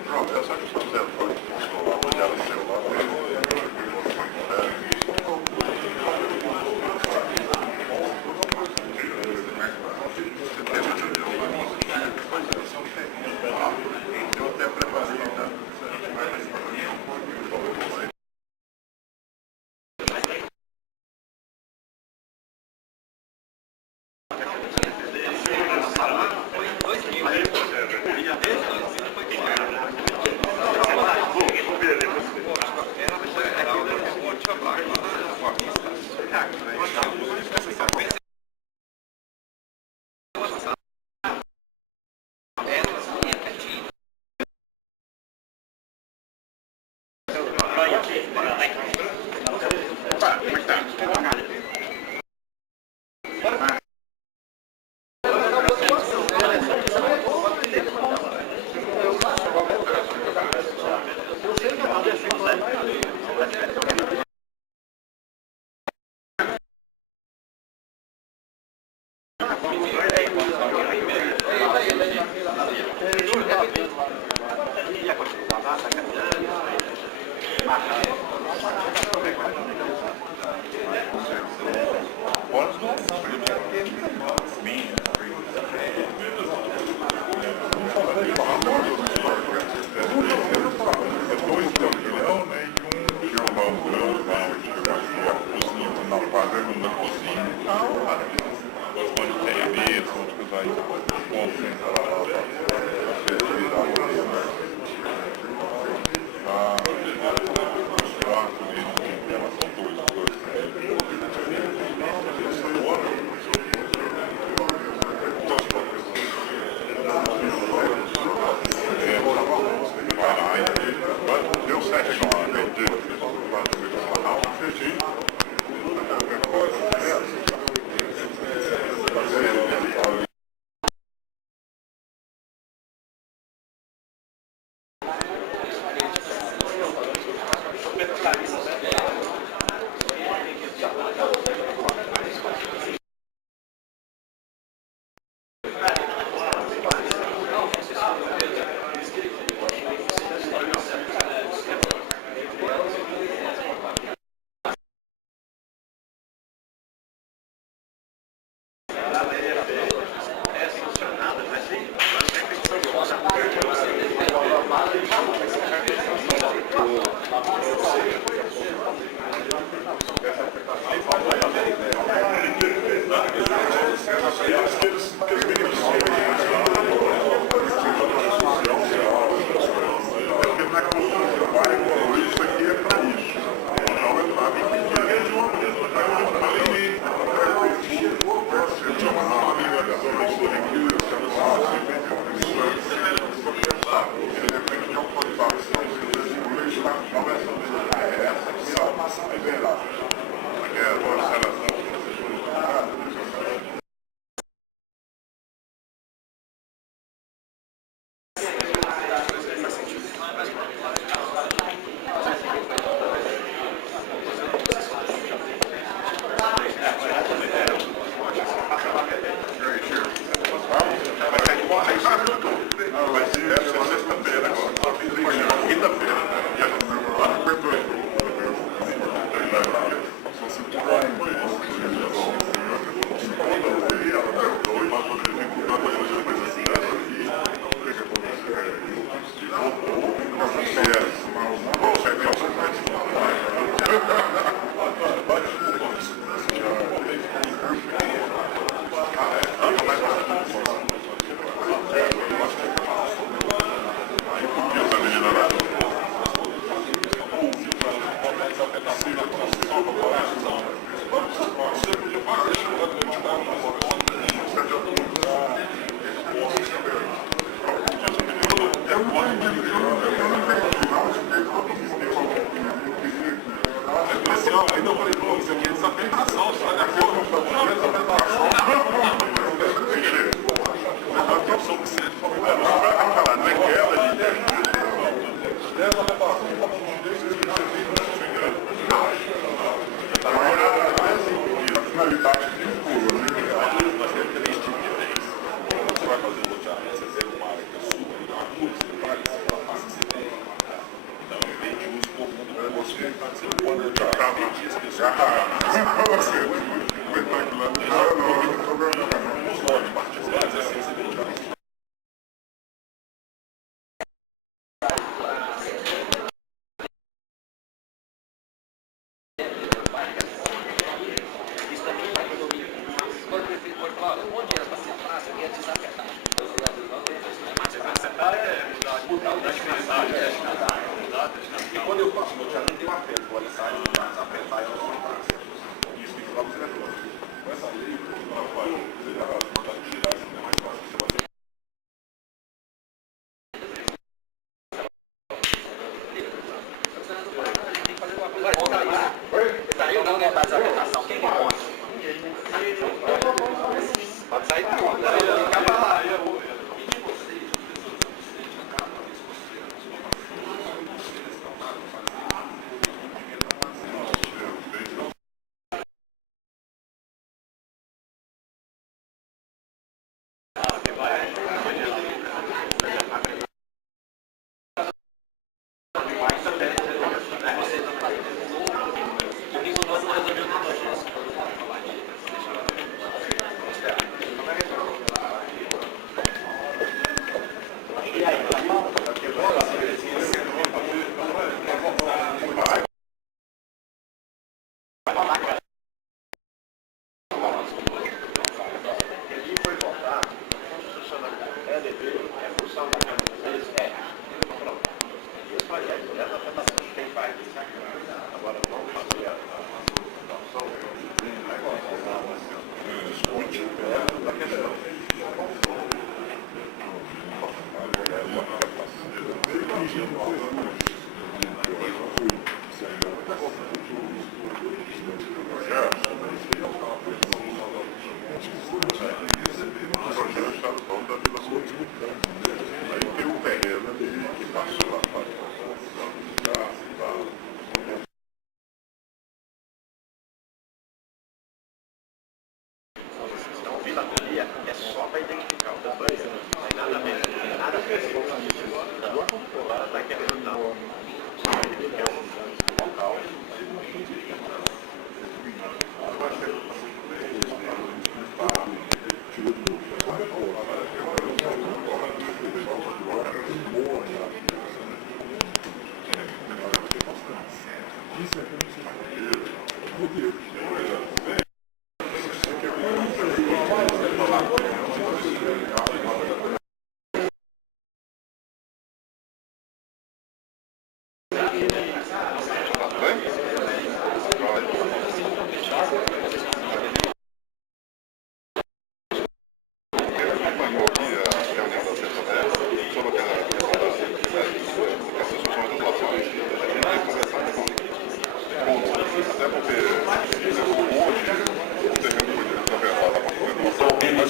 Pronto,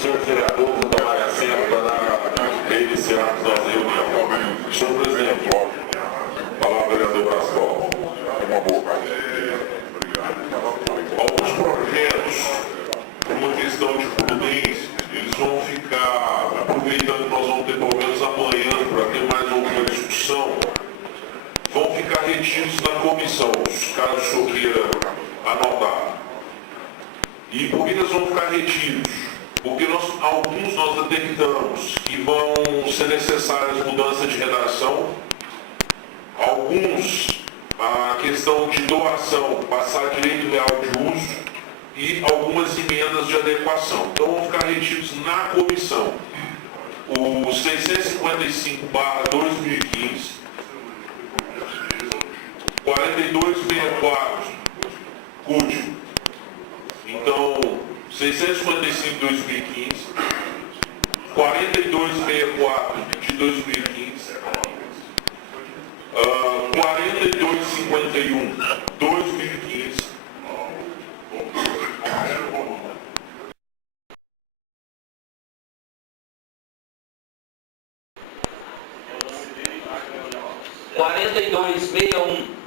senhores vereadores a tomar assento para reiniciarmos nossa reunião. Senhor presidente, palavra vereador Brascol. Uma boa. Alguns projetos, por uma questão de prudência, eles vão ficar, aproveitando que nós vamos ter pelo menos amanhã para ter mais alguma discussão, vão ficar retidos na comissão, caso o senhor queira anotar. E por que eles vão ficar retidos? Porque alguns nós detectamos que vão ser necessárias mudanças de redação, alguns a questão de doação, passar direito real de uso e algumas emendas de adequação. Então vão ficar retidos na comissão. O 655/2015, 4264, CUD. Então, 655/2015, 4264 de 2015, 4251,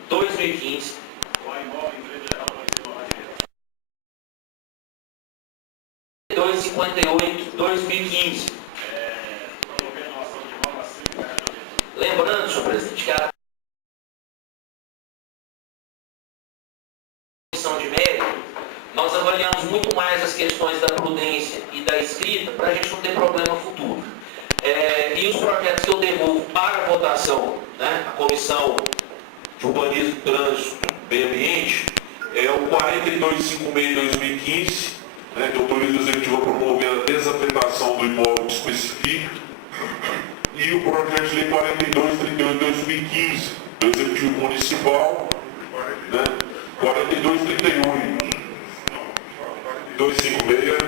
2015, Lembrando, senhor presidente, que a comissão de mérito, nós avaliamos muito mais as questões da prudência e da escrita para a gente não ter problema futuro. E os projetos que eu devolvo para votação, né, a comissão de urbanismo, trânsito, meio ambiente, é o 4256/2015, né, que autoriza o executivo a promover a desafetação do imóvel que especifica, e o projeto de lei 4238/2015, do executivo municipal, né, 4231, 256,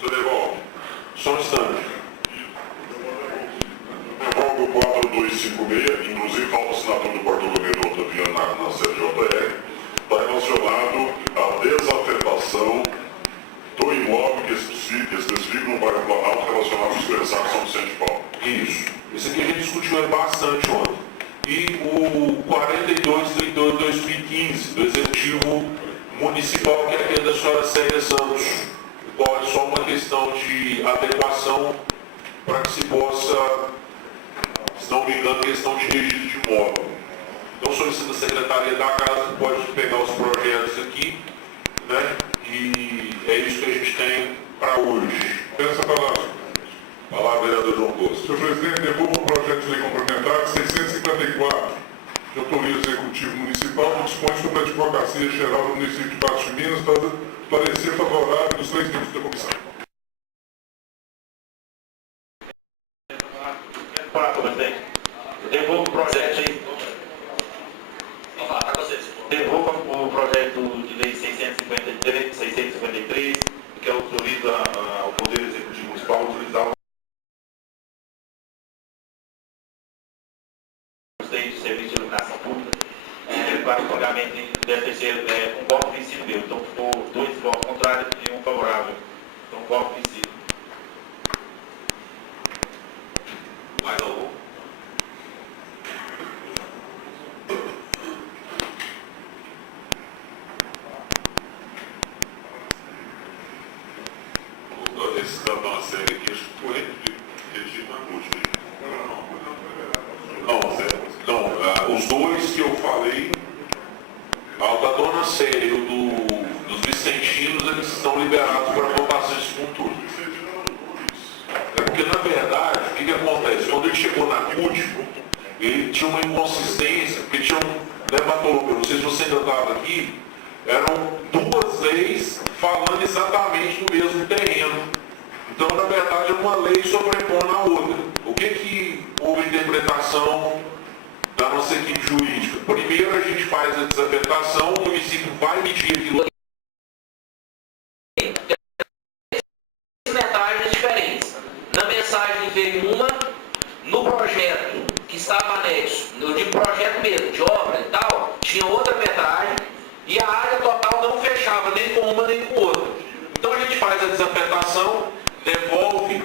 senhor devolve. Só um instante. Revogo o 4256, inclusive falta assinatura do Bartolomeu do Otaviano na CJR, está relacionado à desafetação do imóvel que especifica no bairro Planalto relacionado ao dispensário São Vicente de Paulo. Isso. Isso aqui a gente discutiu bastante ontem. E o 4232/2015, do Executivo Municipal, que é aquele da senhora Célia Santos, o qual é só uma questão de adequação para que se possa, se não me engano, questão de registro de imóvel. Então solicito a Secretaria da Casa, pode pegar os projetos aqui, né? E é isso que a gente tem para hoje. Essa palavra. Palavra, vereador João Costa. Senhor presidente, devolvo o projeto de lei complementar 654, que autoriza o Executivo Municipal que dispõe sobre a Advocacia Geral do Município de Patos de Minas para parecer favorável dos 3 membros da comissão. Palavra, presidente. Devolvo o projeto aí. Devolvo o projeto de lei 653, que autoriza ao Poder Executivo Municipal a utilizar o de serviço de iluminação pública para o pagamento deve ser um voto vencido meu. Então, ficou 2 votos contrários e 1 favorável. Então, voto vencido. Mais algum? Esse cidadão a série aqui, acho que foi retido na última. Não, os dois que eu falei, o da dona Célia e o dos Vicentinos, eles estão liberados para votação de segundo turno. É porque, na verdade, o que acontece? Quando ele chegou na CUT, ele tinha uma inconsistência, porque tinha Bartolomeu, não sei se você ainda estava aqui, eram 2 leis falando exatamente do mesmo terreno. Então, na verdade, uma lei sobrepondo a outra. O que houve interpretação da nossa equipe jurídica? Primeiro, a gente faz a desafetação, o município vai medir aquilo. Mensagens diferentes. Na mensagem veio uma, no projeto que estava anexo, eu digo projeto mesmo, de obra e tal, tinha outra metragem e a área total não fechava nem com uma nem com outra. Então a gente faz a desafetação devolve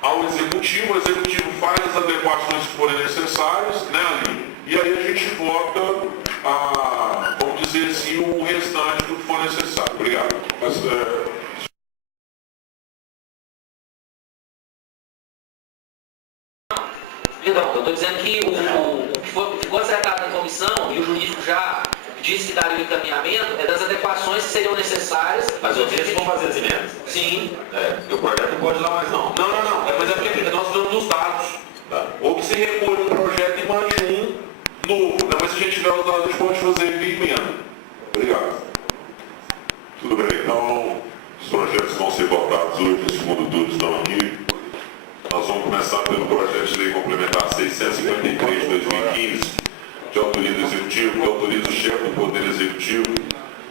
ao Executivo, o Executivo faz as adequações que forem necessárias, né, Aline? E aí a gente vota, vamos dizer assim, o restante do que for necessário. Obrigado. Mas, Perdão, eu estou dizendo que o que ficou acertado na comissão e o jurídico já disse que daria o encaminhamento é das adequações que seriam necessárias. Mas vocês vão fazer as emendas? Sim. Porque o projeto não pode ir lá mais não. Não. Mas é porque nós damos os dados. Tá? Ou que se recolhe um projeto e mande um novo. Né? Mas se a gente tiver os dados, a gente pode fazer via emenda. Obrigado. Tudo bem, então os projetos vão ser votados hoje no segundo turno, estão aqui. Nós vamos começar pelo projeto de lei complementar 653 de 2015, de autoria do Executivo, que autoriza o chefe do Poder Executivo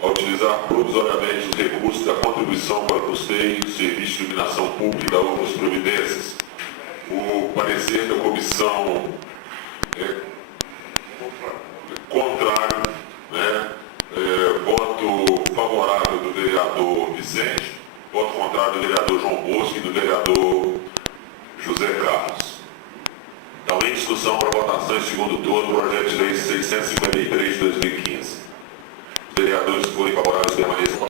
a utilizar provisoriamente os recursos da contribuição para custeio do serviço de iluminação pública e da outras providências. O parecer da comissão é contrário, né? Voto favorável do vereador Vicente, voto contrário do vereador João Bosco e do vereador José Carlos. Então, em discussão para votação em segundo turno, projeto de lei 653 de 2015. Os vereadores que forem favoráveis permaneçam.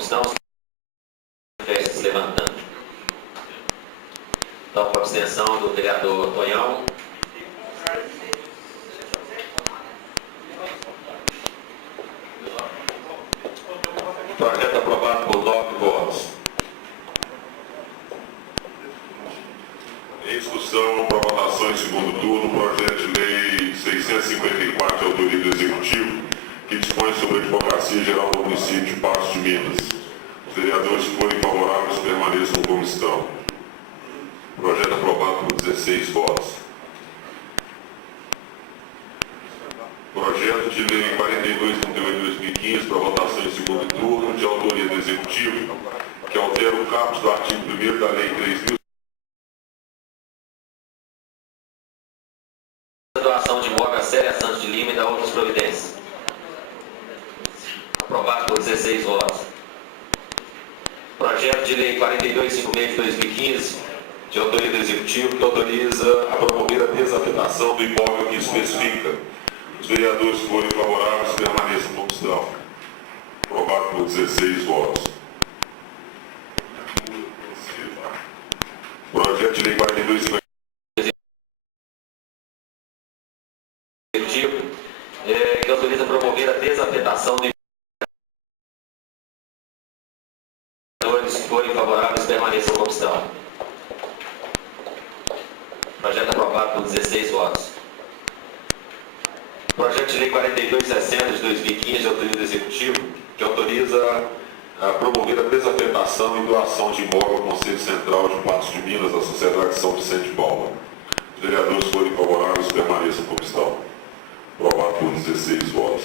Estão se levantando. Então, com a abstenção do vereador Tonhão. Projeto aprovado por 9 votos. Em discussão para votação em segundo turno, projeto de lei 654 de autoria do Executivo, que dispõe sobre a Advocacia Geral do Município de Patos de Minas. Os vereadores que forem favoráveis permaneçam como estão. Projeto aprovado por 16 votos. Projeto de lei 42/2015 para votação em segundo turno, de autoria do Executivo, que altera o caput do artigo 1º da Lei 3.000. Doação de imóvel a Célia Santos de Lima e da outras providências. Aprovado por 16 votos. Projeto de lei 4256 de 2015, de autoria do Executivo, que autoriza a promover a desafetação do imóvel que especifica. Os vereadores que forem favoráveis permaneçam como estão. Aprovado por 16 votos. Projeto de lei 4256. Que autoriza a promover a desafetação de vereadores que forem favoráveis permaneçam como estão. Projeto aprovado por 16 votos. Projeto de lei 4260 de 2015, de autoria do Executivo, que autoriza a promover a desafetação e doação de imóvel ao Conselho Central de Patos de Minas, da Sociedade de São Vicente de Paula. Os vereadores que forem favoráveis permaneçam como estão. Aprovado por 16 votos.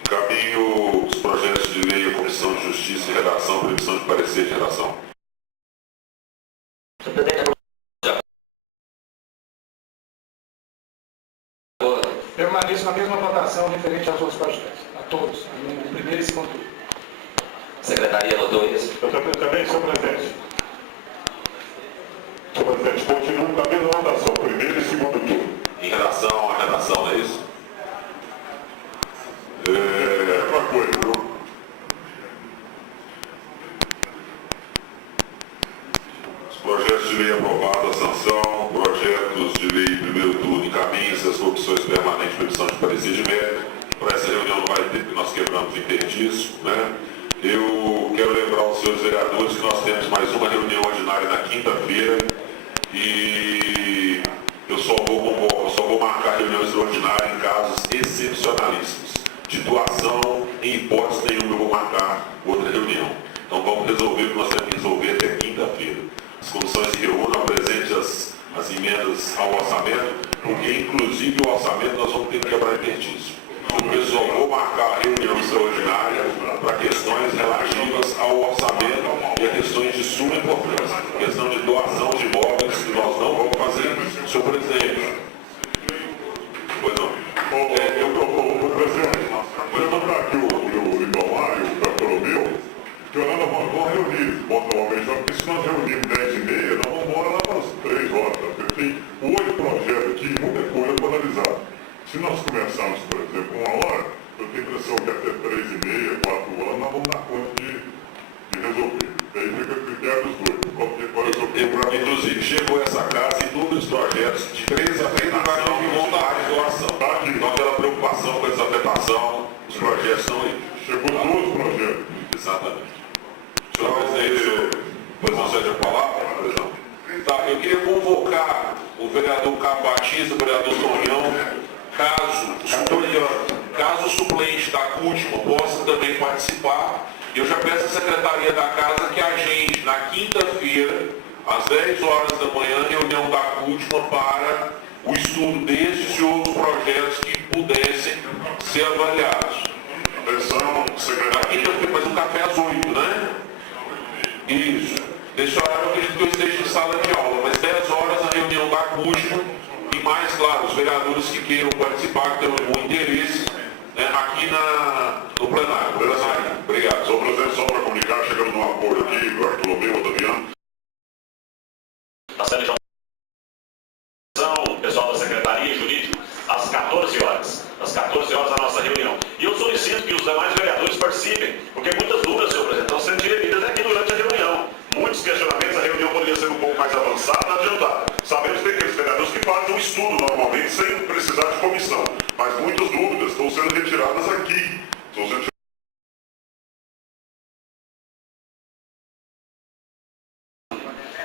Encaminho os projetos de lei à Comissão de Justiça e Redação para emissão de parecer de redação. Permaneço na mesma votação referente aos outros projetos, a todos, no primeiro e segundo turno. Secretaria anotou isso? Eu também, senhor presidente. Senhor presidente, continuo com a mesma votação, primeiro e segundo turno. Em relação à redação, é isso? Outra coisa, viu? Os projetos de lei aprovados, a sanção, projetos de lei em primeiro turno, encaminhem-se as comissões permanentes para emissão de parecer de mérito. Para essa reunião não vai ter, porque nós quebramos o interdiço, né? Eu quero lembrar aos senhores vereadores que nós temos mais uma reunião ordinária na quinta-feira e eu só vou marcar reunião extraordinária em casos excepcionalíssimos. De doação, em hipótese nenhuma, eu vou marcar outra reunião. Então vamos resolver o que nós temos que resolver até quinta-feira. As comissões se reúnam, apresentem as emendas ao orçamento, porque inclusive o orçamento nós vamos ter que quebrar interdiço. Eu só vou marcar a reunião extraordinária para questões relativas ao orçamento e a questões de suma importância. Questão de doação de imóveis que nós não vamos fazer. Senhor presidente. Pois não. Presidente, eu vou dar aqui o Lindomar e o Bartolomeu, que eu não vou reunir pontualmente, porque se nós reunirmos 10h30, nós vamos embora lá para as 3 horas, porque tem 8 projetos aqui, muita coisa para analisar. Se nós começarmos, por exemplo, 1 hora, eu tenho a impressão que até 3h30, 4 horas, nós vamos dar conta de resolver. Daí fica a critério dos dois. Inclusive, chegou essa casa inúmeros projetos de 3 a 30 e vontade de doação. Então, pela preocupação com essa afetação, os projetos estão aí. Chegou todos os projetos. Exatamente. Senhor presidente, pois não seja a palavra, presidente. Tá, eu queria convocar o vereador Cabo Batista, o vereador Tonhão, caso o suplente da CUTMA possa também participar. Eu já peço à Secretaria da Casa que agende na quinta-feira, às 10 horas da manhã, reunião da CUTMA para o estudo desses e outros projetos que pudessem ser avaliados. Atenção, secretário. Na quinta-feira, mas o café às 8, né? Isso. Nesse horário eu acredito que eu esteja em sala de aula, mas 10 horas a reunião da CUTMA e mais, claro, os vereadores que queiram participar, que tenham algum interesse, né, aqui no plenário. Obrigado. Senhor presidente, só para comunicar, chegando num acordo aqui, o Bartolomeu, o Adriano. Está sendo já o pessoal da Secretaria Jurídica às 14 horas. Às 14 horas a nossa reunião. E eu solicito que os demais vereadores participem, porque muitas dúvidas, senhor presidente, estão sendo divididas aqui durante a reunião. Muitos questionamentos, a reunião poderia ser um pouco mais avançada, não adiantar. Sabemos que tem aqueles vereadores que fazem um estudo normalmente sem precisar de comissão, mas muitas dúvidas estão sendo retiradas aqui. Estão sendo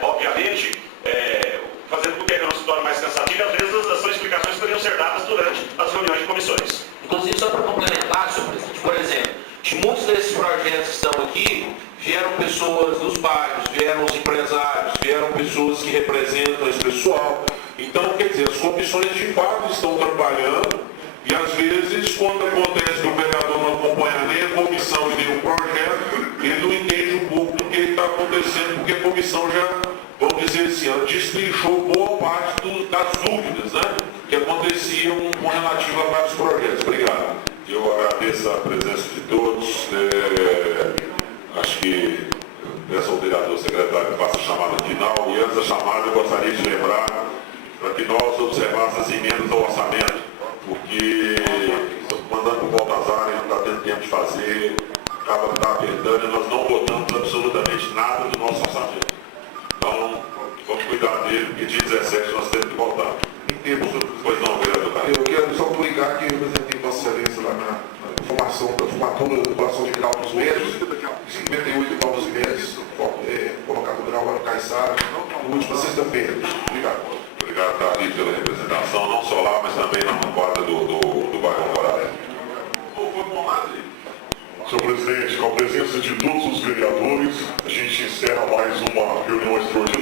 obviamente, fazendo com que a reunião se torne mais cansativa, às vezes as suas explicações poderiam ser dadas durante as reuniões de comissões. Inclusive, só para complementar, senhor presidente, por exemplo, de muitos desses projetos que estão aqui, vieram pessoas dos bairros, vieram os empresários, vieram pessoas que representam esse pessoal. Então, quer dizer, as comissões de fato estão trabalhando e às vezes, quando acontece que o vereador não acompanha nem a comissão e nem o projeto, ele não entende um pouco do que está acontecendo, porque a comissão já, vamos dizer assim, ela destrinchou boa parte das dúvidas, né, que aconteciam com relativo a vários projetos. Obrigado. Eu agradeço a presença de todos. Acho que peço ao vereador secretário que faça a chamada final. E antes da chamada, eu gostaria de lembrar para que nós observássemos as emendas ao orçamento, porque mandando para o Baltazar, ele não está tendo tempo de fazer, acaba que está apertando e nós não votamos absolutamente nada do nosso orçamento. Então, vamos cuidar dele, porque dia 17 nós temos que votar. Pois não, vereador Carlos. Eu quero só comunicar que eu representei Vossa Excelência lá na formação da formatura da população de grau dos médios, 58 novos médios, colocado o grau lá no Caiçara, na última sexta-feira. Obrigado. Obrigado, Carlos, pela representação, não só lá, mas também na quadra do bairro Alvorada. Senhor presidente, com a presença de todos os vereadores, a gente encerra mais uma reunião extraordinária.